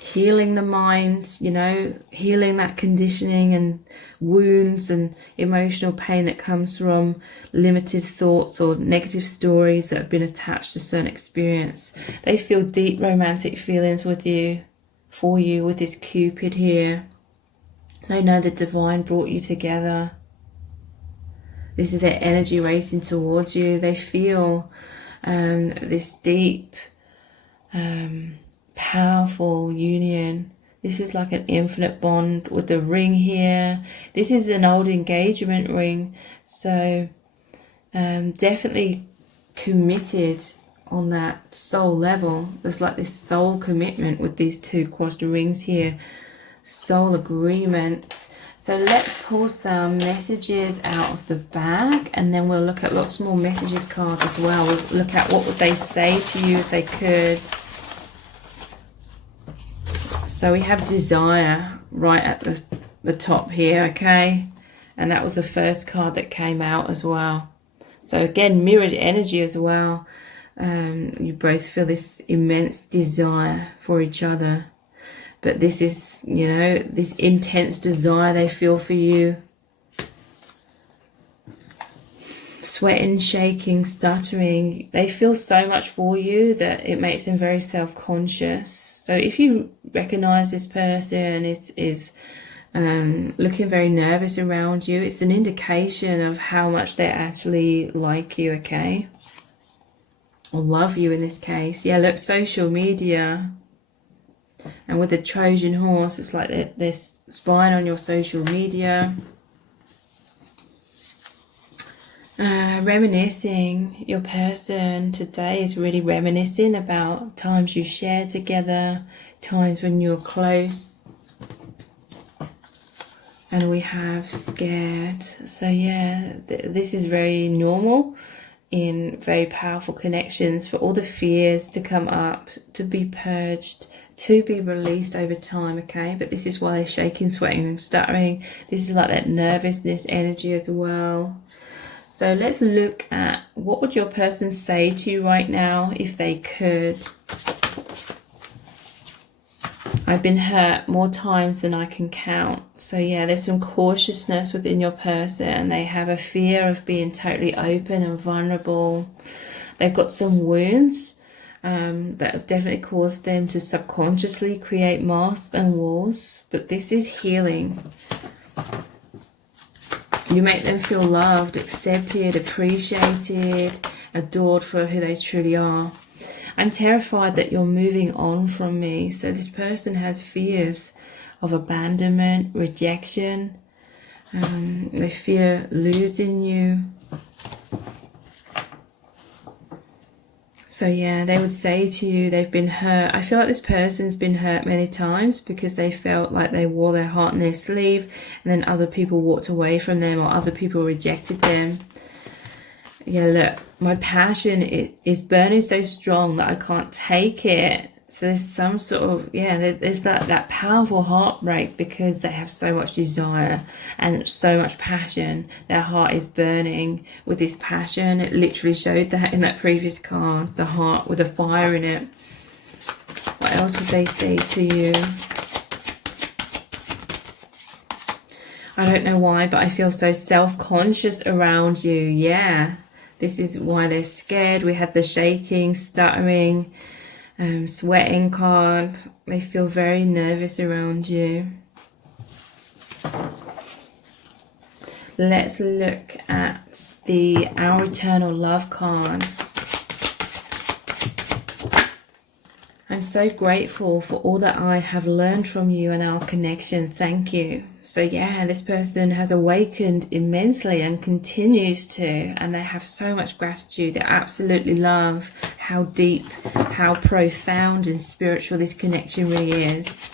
healing the mind, you know, healing that conditioning and wounds and emotional pain that comes from limited thoughts or negative stories that have been attached to certain experience. They feel deep romantic feelings with you, for you, with this Cupid here. They know the divine brought you together. This is their energy racing towards you. They feel this deep powerful union. This is like an infinite bond with the ring here. This is an old engagement ring, so definitely committed on that soul level. There's like this soul commitment with these two crossed rings here, soul agreement. So let's pull some messages out of the bag, and then we'll look at lots more messages cards as well. We'll look at what would they say to you if they could. So we have desire right at the top here, okay? And that was the first card that came out as well. So again, mirrored energy as well. You both feel this immense desire for each other. But this is, you know, this intense desire they feel for you. Sweating, shaking, stuttering. They feel so much for you that it makes them very self-conscious. So if you recognize this person is looking very nervous around you, it's an indication of how much they actually like you, okay? Or love you in this case. Yeah, look, social media. And with the Trojan horse, it's like they're spying on your social media. Reminiscing. Your person today is really reminiscing about times you shared together, times when you were close. And we have scared. So yeah, this is very normal in very powerful connections, for all the fears to come up, to be purged, to be released over time, okay? But this is why they're shaking, sweating and stuttering. This is like that nervousness energy as well. So let's look at what would your person say to you right now if they could. I've been hurt more times than I can count. So yeah, there's some cautiousness within your person. They have a fear of being totally open and vulnerable. They've got some wounds that have definitely caused them to subconsciously create masks and walls. But this is healing. You make them feel loved, accepted, appreciated, adored for who they truly are. I'm terrified that you're moving on from me. So this person has fears of abandonment, rejection. They fear losing you. So yeah, they would say to you, they've been hurt. I feel like this person's been hurt many times because they felt like they wore their heart on their sleeve, and then other people walked away from them, or other people rejected them. Yeah, look, my passion is burning so strong that I can't take it. So there's some sort of, yeah, there's that powerful heartbreak because they have so much desire and so much passion. Their heart is burning with this passion. It literally showed that in that previous card, the heart with a fire in it. What else would they say to you? I don't know why, but I feel so self-conscious around you. Yeah, this is why they're scared. We had the shaking, stuttering, sweating card. They feel very nervous around you. Let's look at the Our Eternal Love cards. I'm so grateful for all that I have learned from you and our connection. Thank you. So yeah, this person has awakened immensely and continues to, and they have so much gratitude. They absolutely love how deep, how profound and spiritual this connection really is.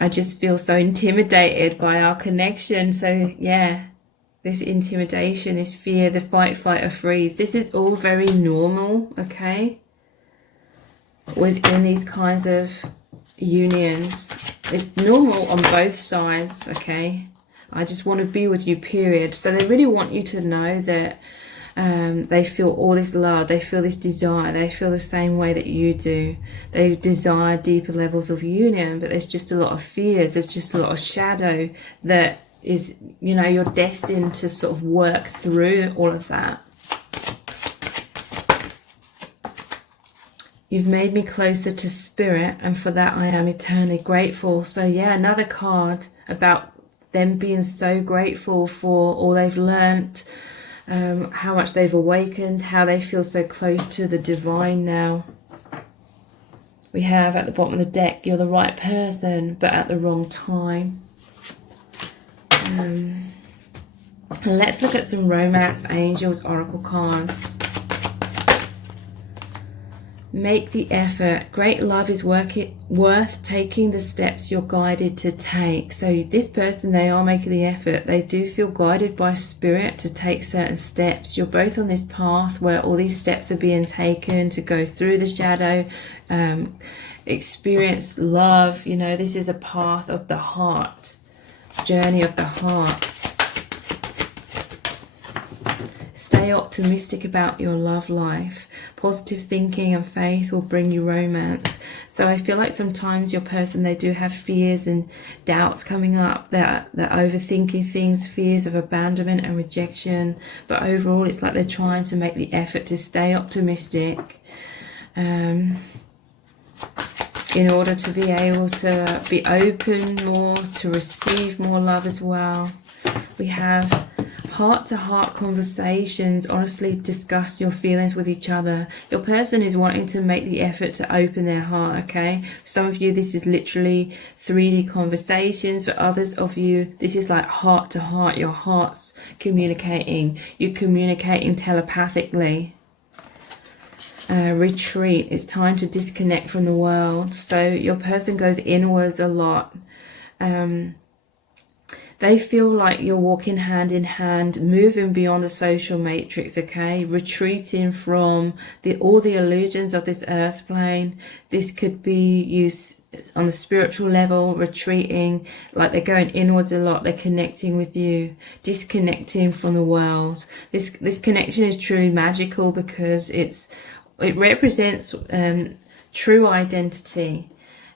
I just feel so intimidated by our connection. So yeah, this intimidation, this fear, the fight, flight or freeze, this is all very normal, okay? Within these kinds of unions, it's normal on both sides, okay? I just want to be with you, period. So they really want you to know that they feel all this love, they feel this desire, they feel the same way that you do. They desire deeper levels of union, but there's just a lot of fears, there's just a lot of shadow that is, you know, you're destined to sort of work through all of that. You've made me closer to spirit, and for that I am eternally grateful. So yeah, another card about them being so grateful for all they've learnt, how much they've awakened, how they feel so close to the divine now. We have at the bottom of the deck, you're the right person, but at the wrong time. And let's look at some Romance Angels Oracle cards. Make the effort. Great love is worth taking the steps you're guided to take. So this person, they are making the effort. They do feel guided by spirit to take certain steps. You're both on this path where all these steps are being taken to go through the shadow, experience love. You know, this is a path of the heart, journey of the heart. Stay optimistic about your love life. Positive thinking and faith will bring you romance. So I feel like sometimes your person, they do have fears and doubts coming up. They're overthinking things, fears of abandonment and rejection. But overall, it's like they're trying to make the effort to stay optimistic in order to be able to be open more, to receive more love as well. We have heart-to-heart conversations. Honestly discuss your feelings with each other. Your person is wanting to make the effort to open their heart, okay? Some of you, this is literally 3D conversations. For others of you, this is like heart-to-heart. Your heart's communicating. You're communicating telepathically. Retreat. It's time to disconnect from the world. So your person goes inwards a lot. They feel like you're walking hand in hand, moving beyond the social matrix, okay? Retreating from all the illusions of this earth plane. This could be used on the spiritual level, retreating, like they're going inwards a lot, they're connecting with you, disconnecting from the world. This connection is truly magical because it represents true identity.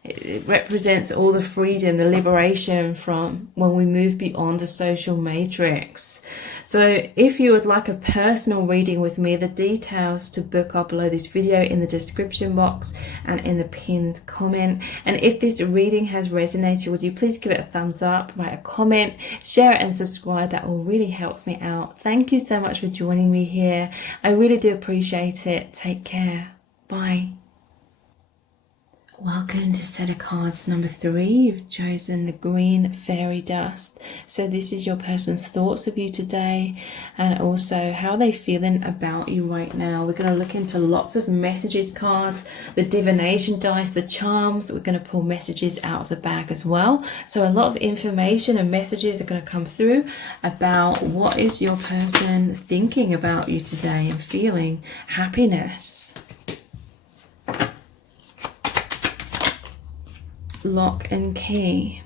It represents all the freedom, the liberation from when we move beyond the social matrix. So if you would like a personal reading with me, the details to book are below this video in the description box and in the pinned comment. And if this reading has resonated with you, please give it a thumbs up, write a comment, share it and subscribe. That all really helps me out. Thank you so much for joining me here. I really do appreciate it. Take care. Bye. Welcome to set of cards number 3. You've chosen the green fairy dust. So this is your person's thoughts of you today, and also how they're feeling about you right now. We're going to look into lots of messages cards, the divination dice, the charms. We're going to pull messages out of the bag as well. So a lot of information and messages are going to come through about what is your person thinking about you today and feeling happiness. Lock and key.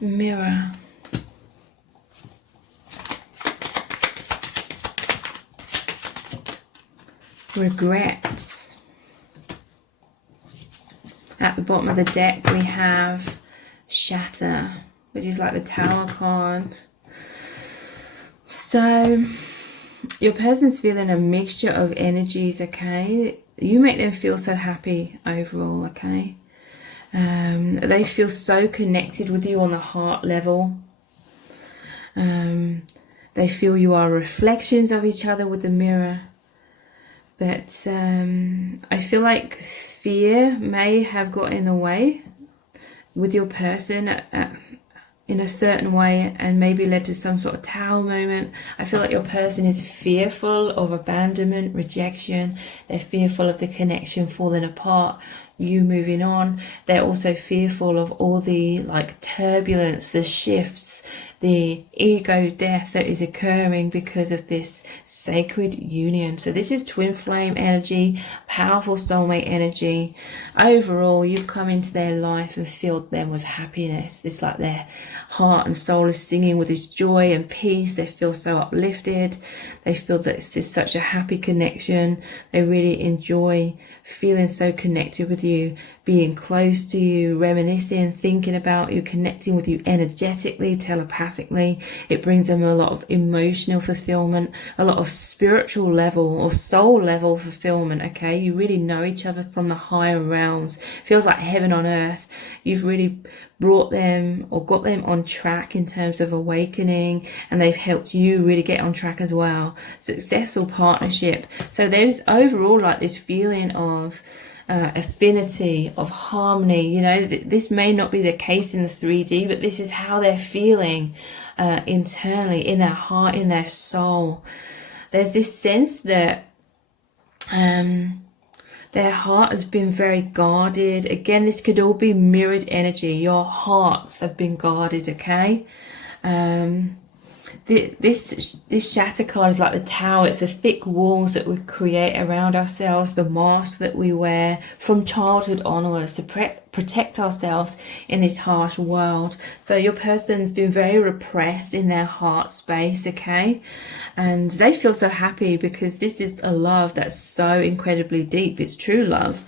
Mirror. Regret. At the bottom of the deck we have Shatter, which is like the Tower card. So your person's feeling a mixture of energies, okay? You make them feel so happy overall, okay? They feel so connected with you on the heart level. They feel you are reflections of each other with the mirror. But I feel like fear may have got in the way with your person in a certain way, and maybe led to some sort of tower moment. I feel like your person is fearful of abandonment, rejection. They're fearful of the connection falling apart, you moving on. They're also fearful of all the like turbulence, the shifts, the ego death that is occurring because of this sacred union. So this is twin flame energy, powerful soulmate energy. Overall, you've come into their life and filled them with happiness. It's like their heart and soul is singing with this joy and peace. They feel so uplifted. They feel that this is such a happy connection. They really enjoy feeling so connected with you, being close to you, reminiscing, thinking about you, connecting with you energetically, telepathically. It brings them a lot of emotional fulfillment, a lot of spiritual level or soul level fulfillment, okay? You really know each other from the higher realms. Feels like heaven on earth. You've really brought them or got them on track in terms of awakening, and they've helped you really get on track as well. Successful partnership. So there's overall like this feeling of affinity, of harmony. You know, this may not be the case in the 3D, but this is how they're feeling internally, in their heart, in their soul. There's this sense that their heart has been very guarded. Again, this could all be mirrored energy. Your hearts have been guarded, okay? This shatter card is like the tower. It's the thick walls that we create around ourselves, the mask that we wear from childhood onwards to protect ourselves in this harsh world. So your person's been very repressed in their heart space, okay? And they feel so happy because this is a love that's so incredibly deep. It's true love.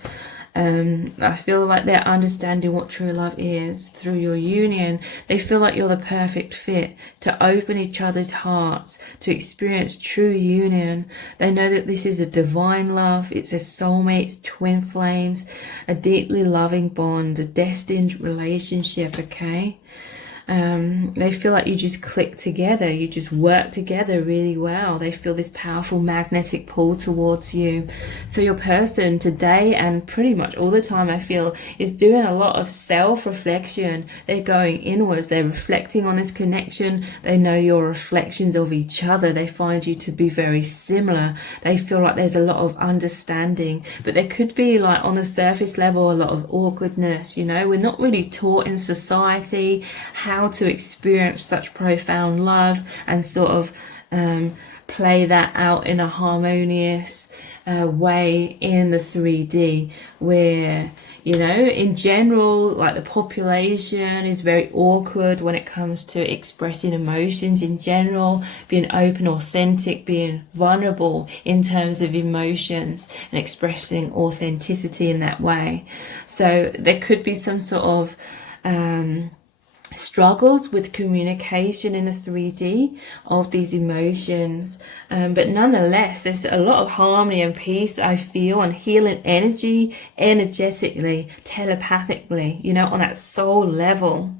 I feel like they're understanding what true love is through your union. They feel like you're the perfect fit to open each other's hearts, to experience true union. They know that this is a divine love. It's a soulmate, twin flames, a deeply loving bond, a destined relationship, okay? They feel like you just click together, you just work together really well. They feel this powerful magnetic pull towards you. So your person today and pretty much all the time, I feel, is doing a lot of self-reflection. They're going inwards, they're reflecting on this connection. They know your reflections of each other. They find you to be very similar. They feel like there's a lot of understanding, but there could be, like, on the surface level, a lot of awkwardness. You know, we're not really taught in society how to experience such profound love and sort of play that out in a harmonious way in the 3D, where You know, in general, like the population is very awkward when it comes to expressing emotions in general, being open, authentic, being vulnerable in terms of emotions and expressing authenticity in that way. So there could be some sort of struggles with communication in the 3D of these emotions, but nonetheless there's a lot of harmony and peace I feel, and healing energy, energetically, telepathically, you know, on that soul level.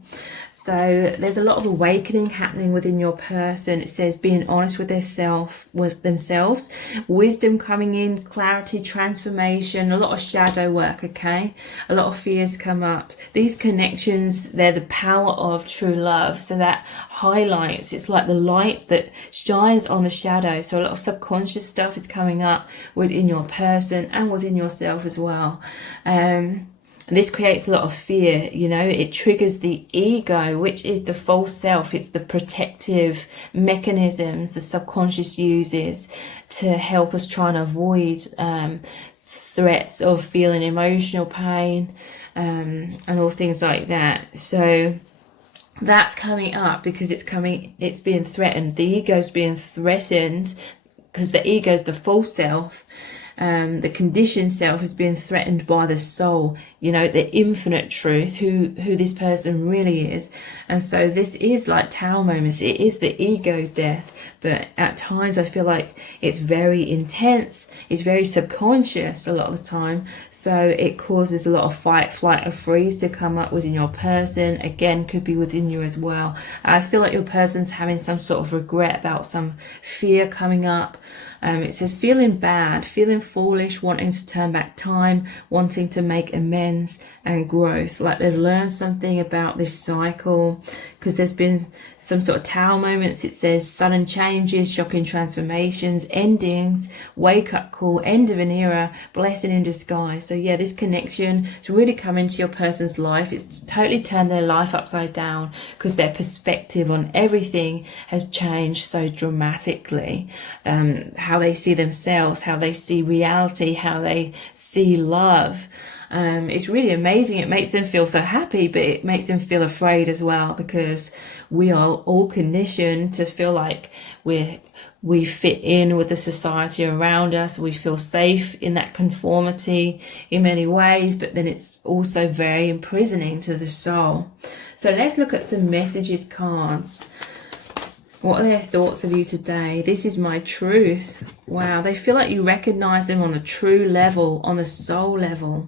So there's a lot of awakening happening within your person. It says being honest with themselves, wisdom coming in, clarity, transformation, a lot of shadow work, okay? A lot of fears come up. These connections, they're the power of true love. So that highlights, it's like the light that shines on the shadow. So a lot of subconscious stuff is coming up within your person and within yourself as well. This creates a lot of fear, you know. It triggers the ego, which is the false self. It's the protective mechanisms the subconscious uses to help us try and avoid threats of feeling emotional pain and all things like that. So that's coming up because it's being threatened. The ego's being threatened because the ego is the false self. The conditioned self is being threatened by the soul, you know, the infinite truth, who this person really is. And so this is like Tao moments. It is the ego death, but at times I feel like it's very intense. It's very subconscious a lot of the time. So it causes a lot of fight, flight, or freeze to come up within your person. Again, could be within you as well. I feel like your person's having some sort of regret about some fear coming up. It says feeling bad, feeling foolish, wanting to turn back time, wanting to make amends and growth. Like they've learned something about this cycle, because there's been some sort of Tao moments. It says sudden changes, shocking transformations, endings, wake up call, end of an era, blessing in disguise. So yeah, this connection to really come into your person's life. It's totally turned their life upside down because their perspective on everything has changed so dramatically. How they see themselves, how they see reality, how they see love. It's really amazing. It makes them feel so happy, but it makes them feel afraid as well, because we are all conditioned to feel like we fit in with the society around us. We feel safe in that conformity in many ways, but then it's also very imprisoning to the soul. So let's look at some messages cards. What are their thoughts of you today? This is my truth. Wow, they feel like you recognize them on the true level, on the soul level.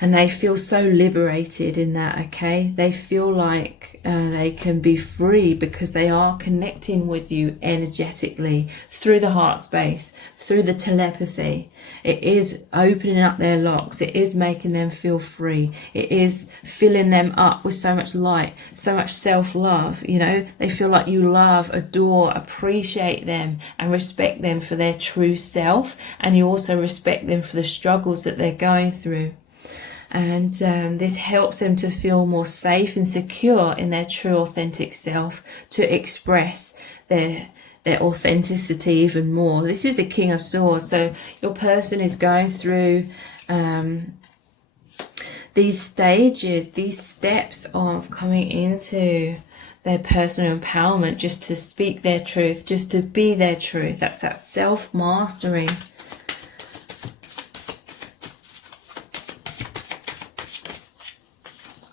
And they feel so liberated in that, okay? They feel like they can be free because they are connecting with you energetically through the heart space, through the telepathy. It is opening up their locks. It is making them feel free. It is filling them up with so much light, so much self-love. You know, they feel like you love, adore, appreciate them and respect them for their true self. And you also respect them for the struggles that they're going through. And this helps them to feel more safe and secure in their true authentic self, to express their authenticity even more. This is the King of Swords. So your person is going through these stages, these steps of coming into their personal empowerment, just to speak their truth, just to be their truth. That's that self-mastery.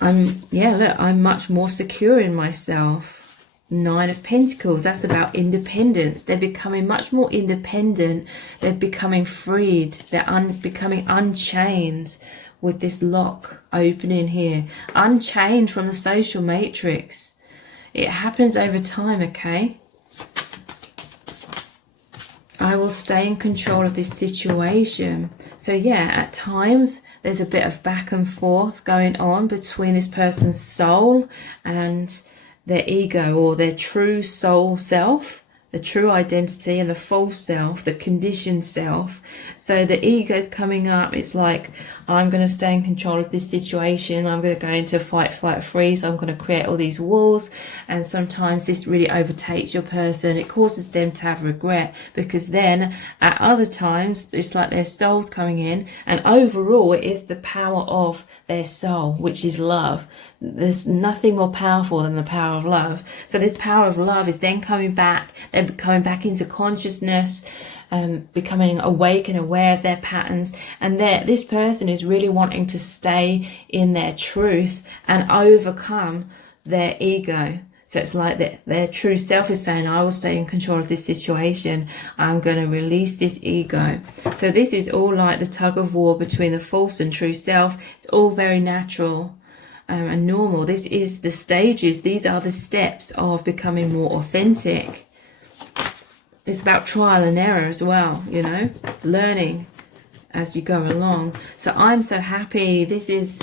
I'm much more secure in myself. 9 of Pentacles, that's about independence. They're becoming much more independent. They're becoming freed. They're becoming unchained with this lock opening here. Unchained from the social matrix. It happens over time, okay? I will stay in control of this situation. So yeah, at times there's a bit of back and forth going on between this person's soul and their ego, or their true soul self, the true identity, and the false self, the conditioned self. So the ego's coming up. It's like, I'm going to stay in control of this situation. I'm going to go into fight, flight, freeze. I'm going to create all these walls. And sometimes this really overtakes your person. It causes them to have regret, because then at other times it's like their soul's coming in, and overall it is the power of their soul, which is love. There's nothing more powerful than the power of love. So this power of love is then coming back. They're coming back into consciousness, becoming awake and aware of their patterns, and this person is really wanting to stay in their truth and overcome their ego. So it's like their true self is saying, I will stay in control of this situation. I'm going to release this ego. So this is all like the tug of war between the false and true self. It's all very natural and normal. This is the stages. These are the steps of becoming more authentic. It's about trial and error as well, you know, learning as you go along. So I'm so happy. This is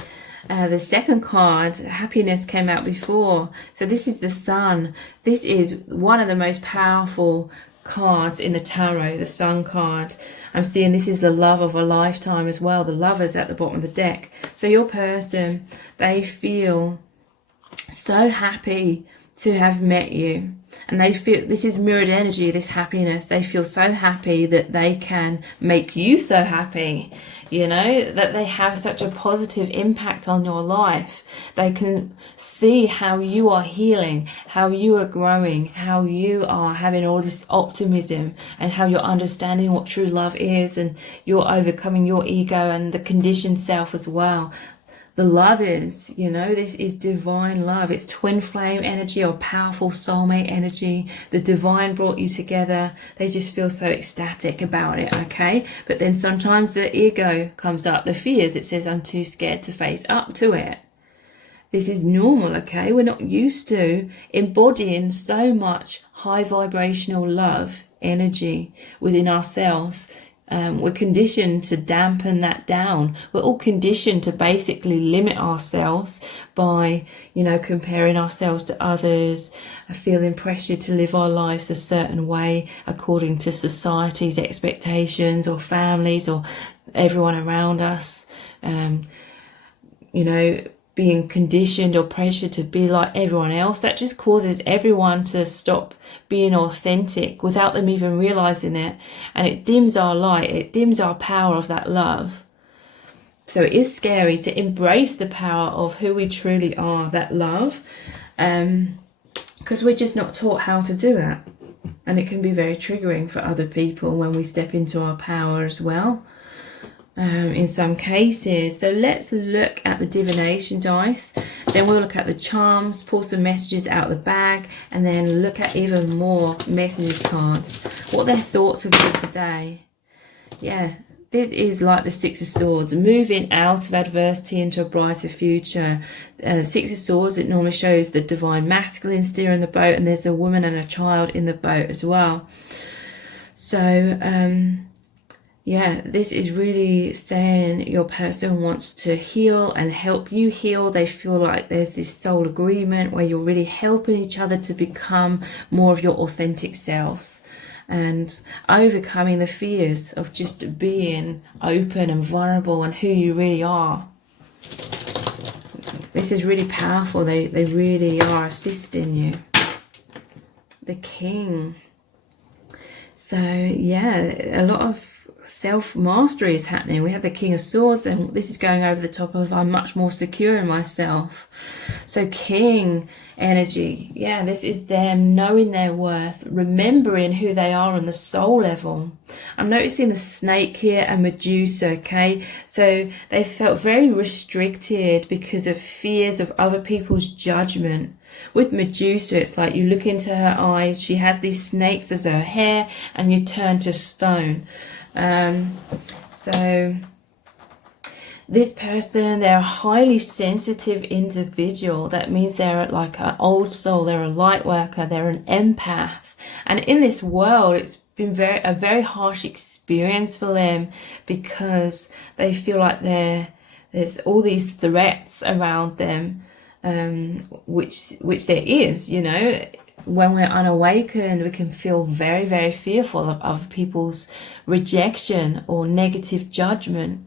the second card. Happiness came out before. So this is the Sun. This is one of the most powerful cards in the tarot, the Sun card. I'm seeing this is the love of a lifetime as well. The Lovers at the bottom of the deck. So your person, they feel so happy to have met you. And they feel, this is mirrored energy, this happiness. They feel so happy that they can make you so happy, you know, that they have such a positive impact on your life. They can see how you are healing, how you are growing, how you are having all this optimism, and how you're understanding what true love is, and you're overcoming your ego and the conditioned self as well. The Lovers, you know, this is divine love. It's twin flame energy or powerful soulmate energy. The divine brought you together. They just feel so ecstatic about it, okay? But then sometimes the ego comes up, the fears. It says, I'm too scared to face up to it. This is normal, okay? We're not used to embodying so much high vibrational love energy within ourselves. We're conditioned to dampen that down. We're all conditioned to basically limit ourselves by, you know, comparing ourselves to others, feeling pressure to live our lives a certain way according to society's expectations, or families, or everyone around us. You know, being conditioned or pressured to be like everyone else. That just causes everyone to stop being authentic without them even realizing it, and it dims our light, it dims our power of that love. So it is scary to embrace the power of who we truly are, that love, because we're just not taught how to do it, and it can be very triggering for other people when we step into our power as well. In some cases. So let's look at the divination dice, then we'll look at the charms, pull some messages out of the bag, and then look at even more messages cards, what their thoughts of you today. Yeah, this is like the Six of Swords, moving out of adversity into a brighter future. Six of Swords, it normally shows the divine masculine steering the boat, and there's a woman and a child in the boat as well. So yeah, this is really saying your person wants to heal and help you heal. They feel like there's this soul agreement where you're really helping each other to become more of your authentic selves, and overcoming the fears of just being open and vulnerable and who you really are. This is really powerful. They really are assisting you. The King. So yeah, a lot of self-mastery is happening. We have the King of Swords, and this is going over the top of I'm much more secure in myself. So King energy, yeah, this is them knowing their worth, remembering who they are on the soul level. I'm noticing the Snake here and Medusa, okay? So they felt very restricted because of fears of other people's judgment. With Medusa, it's like you look into her eyes, she has these snakes as her hair, and you turn to stone. So this person, they're a highly sensitive individual. That means they're like an old soul, they're a light worker, they're an empath. And in this world, it's been a very harsh experience for them, because they feel like there's all these threats around them, which there is, you know. When we're unawakened, we can feel very, very fearful of other people's rejection or negative judgment.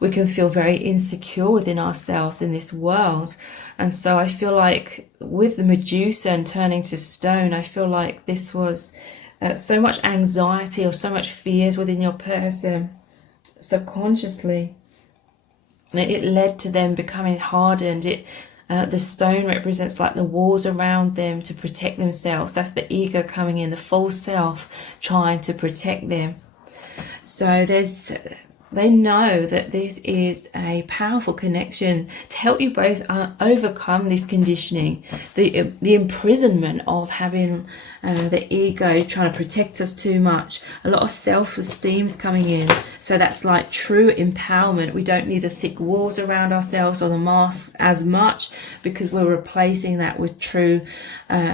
we can feel very insecure within ourselves in this world. And so I feel like with the Medusa and turning to stone, I feel like this was so much anxiety or so much fears within your person subconsciously. It led to them becoming hardened. The stone represents like the walls around them to protect themselves. That's the ego coming in, the false self trying to protect them. So they know that this is a powerful connection to help you both overcome this conditioning, the imprisonment of having the ego trying to protect us too much. A lot of self-esteem is coming in, so that's like true empowerment. We don't need the thick walls around ourselves or the masks as much, because we're replacing that with true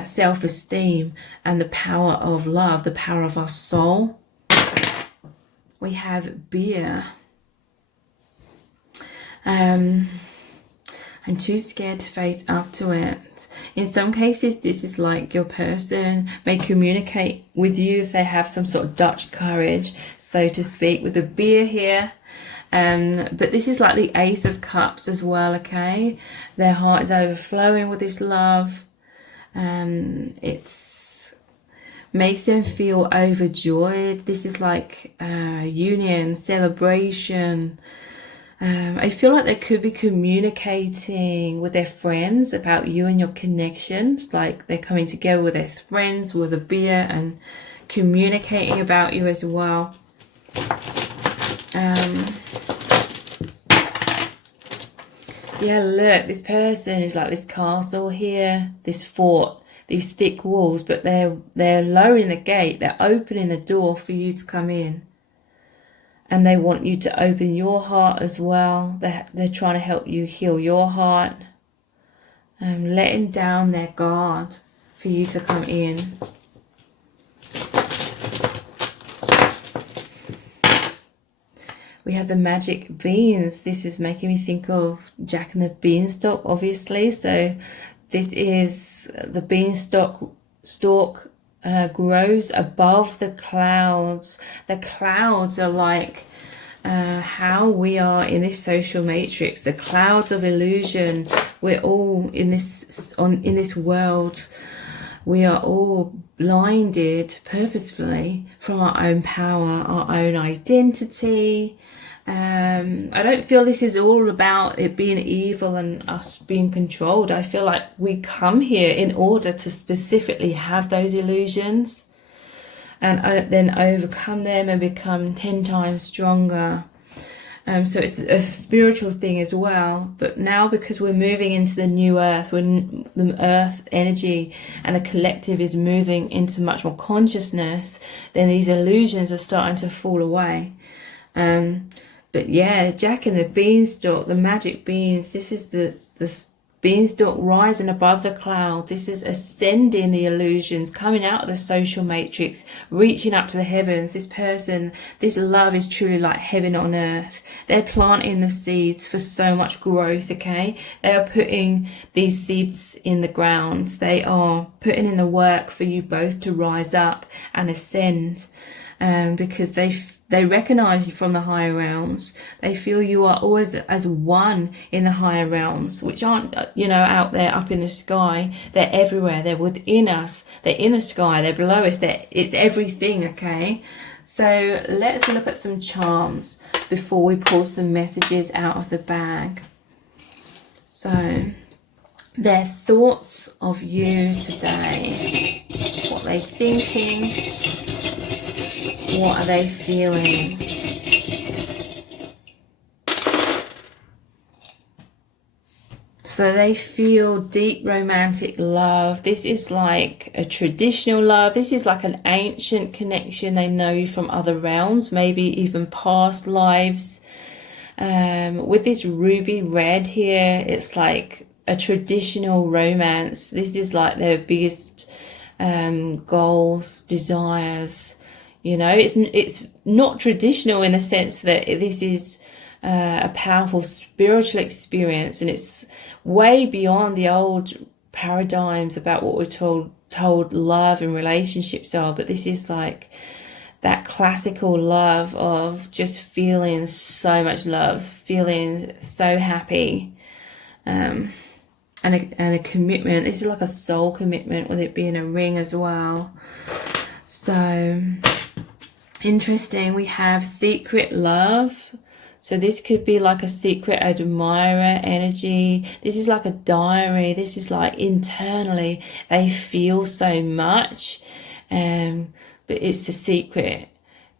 self-esteem and the power of love, the power of our soul. We have beer. I'm too scared to face up to it. In some cases, this is like your person may communicate with you if they have some sort of Dutch courage, so to speak, with the beer here. But this is like the Ace of Cups as well, okay? Their heart is overflowing with this love. It's makes them feel overjoyed. This is like union, celebration. I feel like they could be communicating with their friends about you and your connections. Like they're coming together with their friends with a beer and communicating about you as well. Yeah, look, this person is like this castle here, this fort, these thick walls, but they're lowering the gate, they're opening the door for you to come in. And they want you to open your heart as well. They're trying to help you heal your heart. Letting down their guard for you to come in. We have the magic beans. This is making me think of Jack and the Beanstalk, obviously. So this is the beanstalk stalk grows above the clouds. The clouds are like how we are in this social matrix, the clouds of illusion. We're all in this world. We are all blinded purposefully from our own power, our own identity. I don't feel this is all about it being evil and us being controlled. I feel like we come here in order to specifically have those illusions and then overcome them and become 10 times stronger. So it's a spiritual thing as well. But now, because we're moving into the new earth, when the earth energy and the collective is moving into much more consciousness, then these illusions are starting to fall away. But yeah, Jack and the Beanstalk, the magic beans, this is the beanstalk rising above the clouds. This is ascending the illusions, coming out of the social matrix, reaching up to the heavens. This person, this love is truly like heaven on earth. They're planting the seeds for so much growth, okay? They are putting these seeds in the ground. They are putting in the work for you both to rise up and ascend, because they recognize you from the higher realms. They feel you are always as one in the higher realms, which aren't, out there up in the sky. They're everywhere. They're within us. They're in the sky. They're below us. It's everything, okay? So let's look at some charms before we pull some messages out of the bag. So their thoughts of you today. What they're thinking. What are they feeling? So they feel deep romantic love. This is like a traditional love. This is like an ancient connection. They know you from other realms, maybe even past lives. With this ruby red here, it's like a traditional romance. This is like their biggest goals, desires. It's not traditional in the sense that this is a powerful spiritual experience, and it's way beyond the old paradigms about what we're told love and relationships are. But this is like that classical love of just feeling so much love, feeling so happy, and a commitment. This is like a soul commitment, with it being a ring as well. So interesting. We have secret love. So this could be like a secret admirer energy. This is like a diary. This is like internally they feel so much, but it's a secret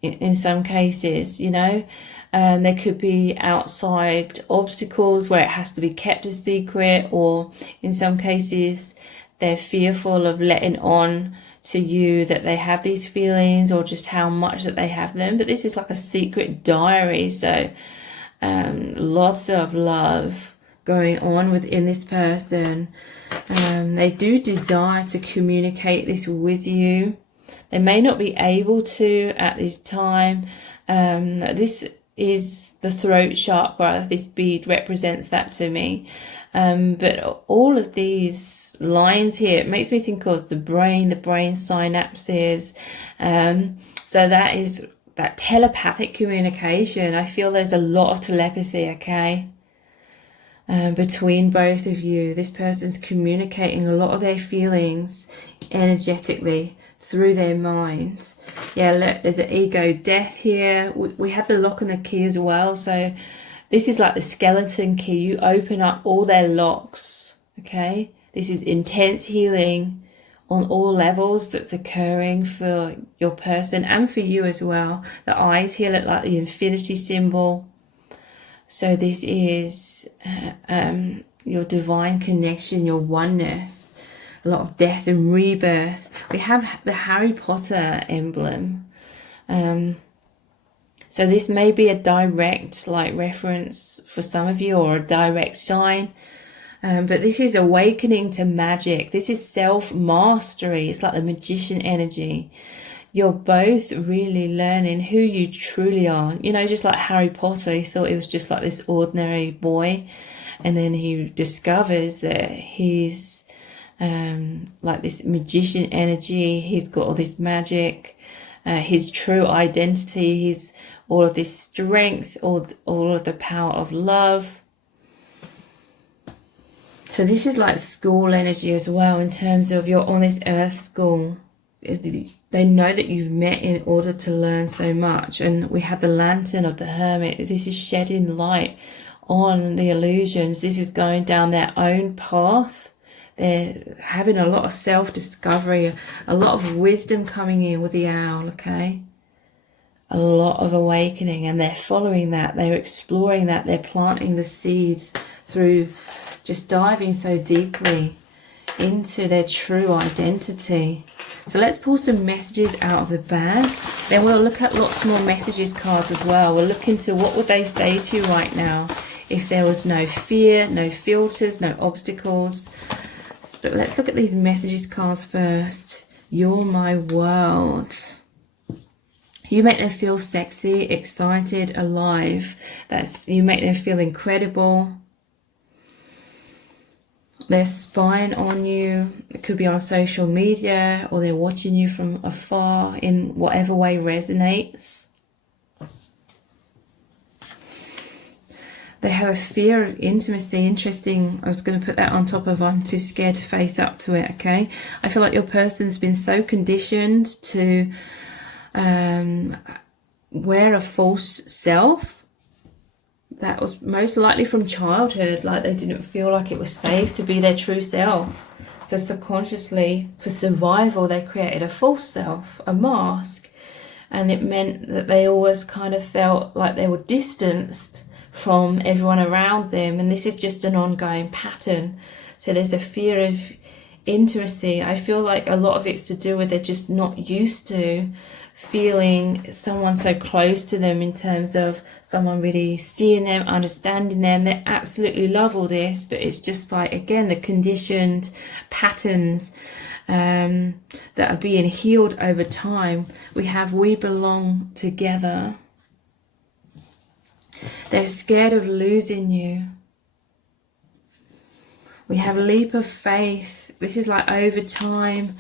in some cases, you know. There could be outside obstacles where it has to be kept a secret, or in some cases they're fearful of letting on to you that they have these feelings, or just how much that they have them. But this is like a secret diary. So lots of love going on within this person. They do desire to communicate this with you. They may not be able to at this time. This is the throat chakra. This bead represents that to me. But all of these lines here, it makes me think of the brain synapses. So that is that telepathic communication. I feel there's a lot of telepathy, okay, between both of you. This person's communicating a lot of their feelings energetically through their minds. Yeah, look, there's an ego death here. We have the lock and the key as well. So this is like the skeleton key. You open up all their locks, okay? This is intense healing on all levels that's occurring for your person and for you as well. The eyes here look like the infinity symbol. So this is your divine connection, your oneness. A lot of death and rebirth. We have the Harry Potter emblem. So this may be a direct like reference for some of you, or a direct sign. But this is awakening to magic. This is self-mastery. It's like the magician energy. You're both really learning who you truly are. You know, just like Harry Potter, he thought he was just like this ordinary boy. And then he discovers that he's like this magician energy. He's got all this magic, his true identity. He's all of this strength, all of the power of love. So this is like school energy as well, in terms of you're on this earth school. They know that you've met in order to learn so much. And we have the lantern of the hermit. This is shedding light on the illusions. This is going down their own path. They're having a lot of self-discovery, a lot of wisdom coming in with the owl, okay? A lot of awakening, and they're following that. They're exploring that. They're planting the seeds through just diving so deeply into their true identity. So let's pull some messages out of the bag. Then we'll look at lots more messages cards as well. We'll look into what would they say to you right now if there was no fear, no filters, no obstacles. But let's look at these messages cards first. You're my world. You make them feel sexy, excited, alive. You make them feel incredible. They're spying on you. It could be on social media, or they're watching you from afar in whatever way resonates. They have a fear of intimacy. Interesting. I was going to put that on top of I'm too scared to face up to it, okay? I feel like your person's been so conditioned to wear a false self. That was most likely from childhood. Like they didn't feel like it was safe to be their true self. So subconsciously, for survival, they created a false self, a mask. And it meant that they always kind of felt like they were distanced from everyone around them. And this is just an ongoing pattern. So there's a fear of intimacy. I feel like a lot of it's to do with they're just not used to feeling someone so close to them, in terms of someone really seeing them, understanding them. They absolutely love all this, but it's just like, again, the conditioned patterns that are being healed over time. We have we belong together. They're scared of losing you. We have leap of faith. This is like over time.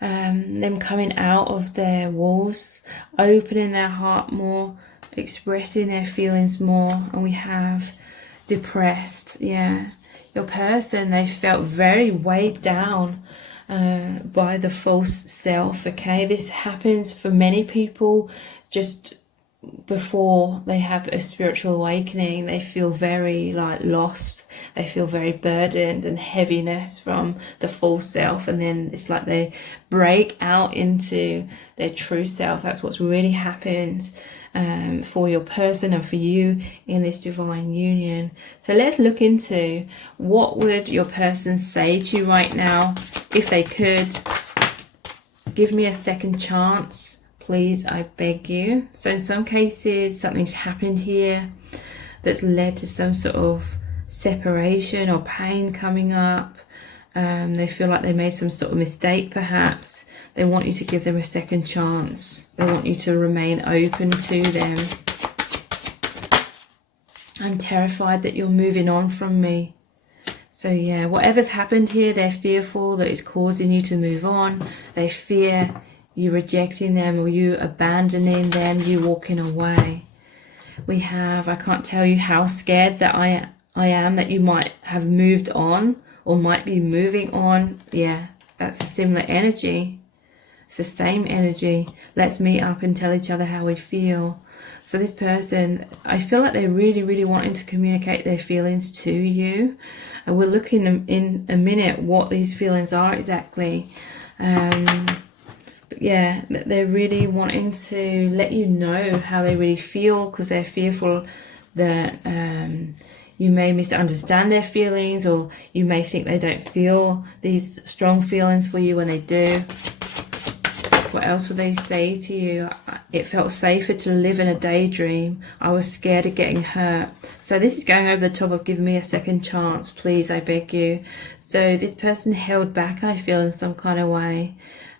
them coming out of their walls, opening their heart more, expressing their feelings more. And we have depressed. Yeah, your person, they felt very weighed down by the false self. Okay, this happens for many people just before they have a spiritual awakening. They feel very like lost, they feel very burdened and heaviness from the false self, and then it's like they break out into their true self. That's what's really happened for your person and for you in this divine union. So let's look into what would your person say to you right now if they could. Give me a second chance, please, I beg you. So in some cases, something's happened here that's led to some sort of separation or pain coming up. They feel like they made some sort of mistake, perhaps. They want you to give them a second chance. They want you to remain open to them. I'm terrified that you're moving on from me. So yeah, whatever's happened here, they're fearful that it's causing you to move on. They fear you rejecting them or you abandoning them, you walking away. We have, I can't tell you how scared that I am that you might have moved on or might be moving on. Yeah, that's a similar energy. It's the same energy. Let's meet up and tell each other how we feel. So this person, I feel like they're really, really wanting to communicate their feelings to you. And we're looking in a minute what these feelings are exactly. But yeah, they're really wanting to let you know how they really feel, because they're fearful that you may misunderstand their feelings, or you may think they don't feel these strong feelings for you when they do. What else would they say to you? It felt safer to live in a daydream. I was scared of getting hurt. So this is going over the top of giving me a second chance, please, I beg you. So this person held back, I feel, in some kind of way.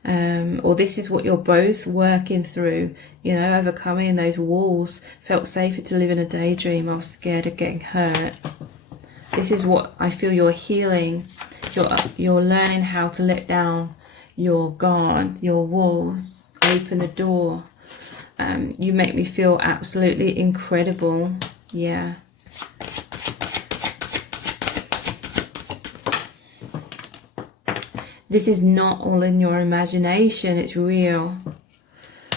Or this is what you're both working through, you know, overcoming those walls. Felt safer to live in a daydream. I was scared of getting hurt. This is what I feel you're healing. You're learning how to let down your guard, your walls, open the door. You make me feel absolutely incredible. Yeah. This is not all in your imagination, it's real.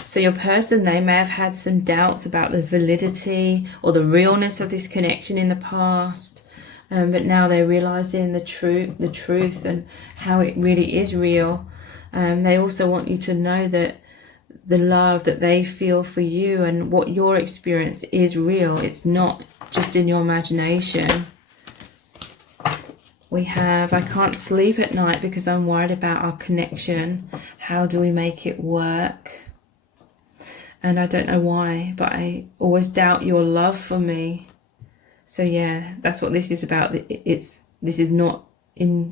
So your person, they may have had some doubts about the validity or the realness of this connection in the past. But now they're realizing the truth and how it really is real. They also want you to know that the love that they feel for you and what your experience is real. It's not just in your imagination. We have, I can't sleep at night because I'm worried about our connection. How do we make it work? And I don't know why, but I always doubt your love for me. So yeah, that's what this is about. This is not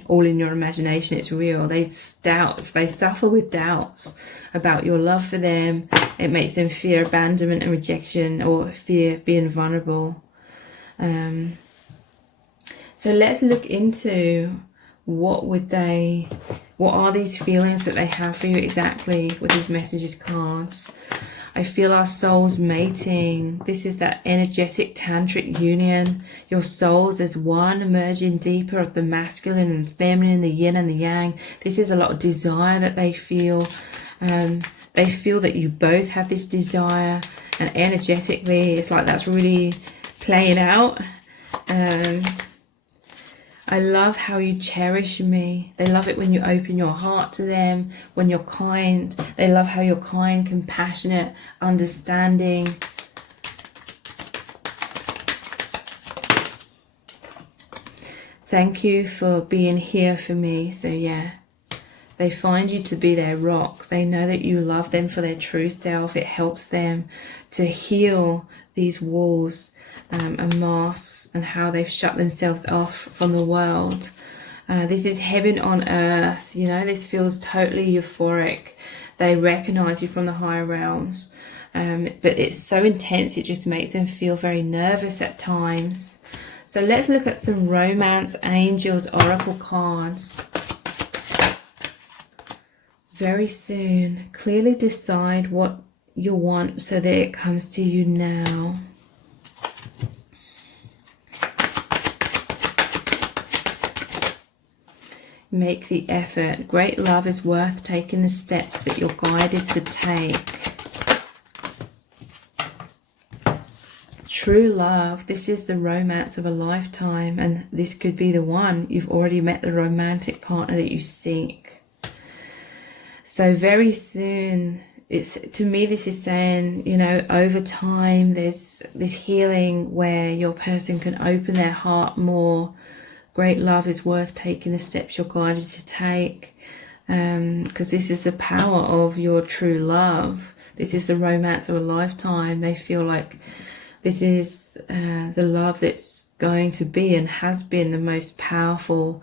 all in your imagination, it's real. They suffer with doubts about your love for them. It makes them fear abandonment and rejection, or fear being vulnerable. So let's look into what are these feelings that they have for you exactly with these messages cards. I feel our souls mating. This is that energetic tantric union. Your souls as one, merging deeper of the masculine and feminine, the yin and the yang. This is a lot of desire that they feel. They feel that you both have this desire, and energetically it's like that's really playing out. I love how you cherish me. They love it when you open your heart to them, when you're kind. They love how you're kind, compassionate, understanding. Thank you for being here for me. So yeah, they find you to be their rock. They know that you love them for their true self. It helps them to heal these walls and masks and how they've shut themselves off from the world. This is heaven on earth. You know, this feels totally euphoric. They recognize you from the higher realms. But it's so intense, it just makes them feel very nervous at times. So let's look at some Romance Angels Oracle cards. very soon. Clearly decide what you want so that it comes to you now. Make the effort. Great love is worth taking the steps that you're guided to take. True love, this is the romance of a lifetime, and this could be the one. You've already met the romantic partner that you seek. So very soon, to me this is saying, you know, over time there's this healing where your person can open their heart more. Great love is worth taking the steps you're guided to take, because this is the power of your true love. This is the romance of a lifetime. They feel like this is the love that's going to be and has been the most powerful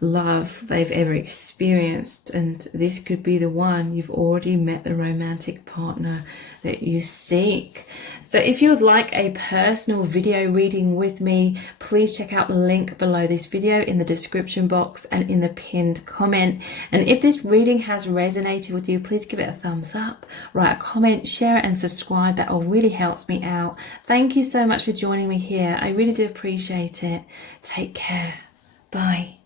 love they've ever experienced, and this could be the one. You've already met the romantic partner that you seek. So if you would like a personal video reading with me, please check out the link below this video in the description box and in the pinned comment. And if this reading has resonated with you, please give it a thumbs up, write a comment, share it and subscribe. That all really helps me out. Thank you so much for joining me here. I really do appreciate it. Take care. Bye.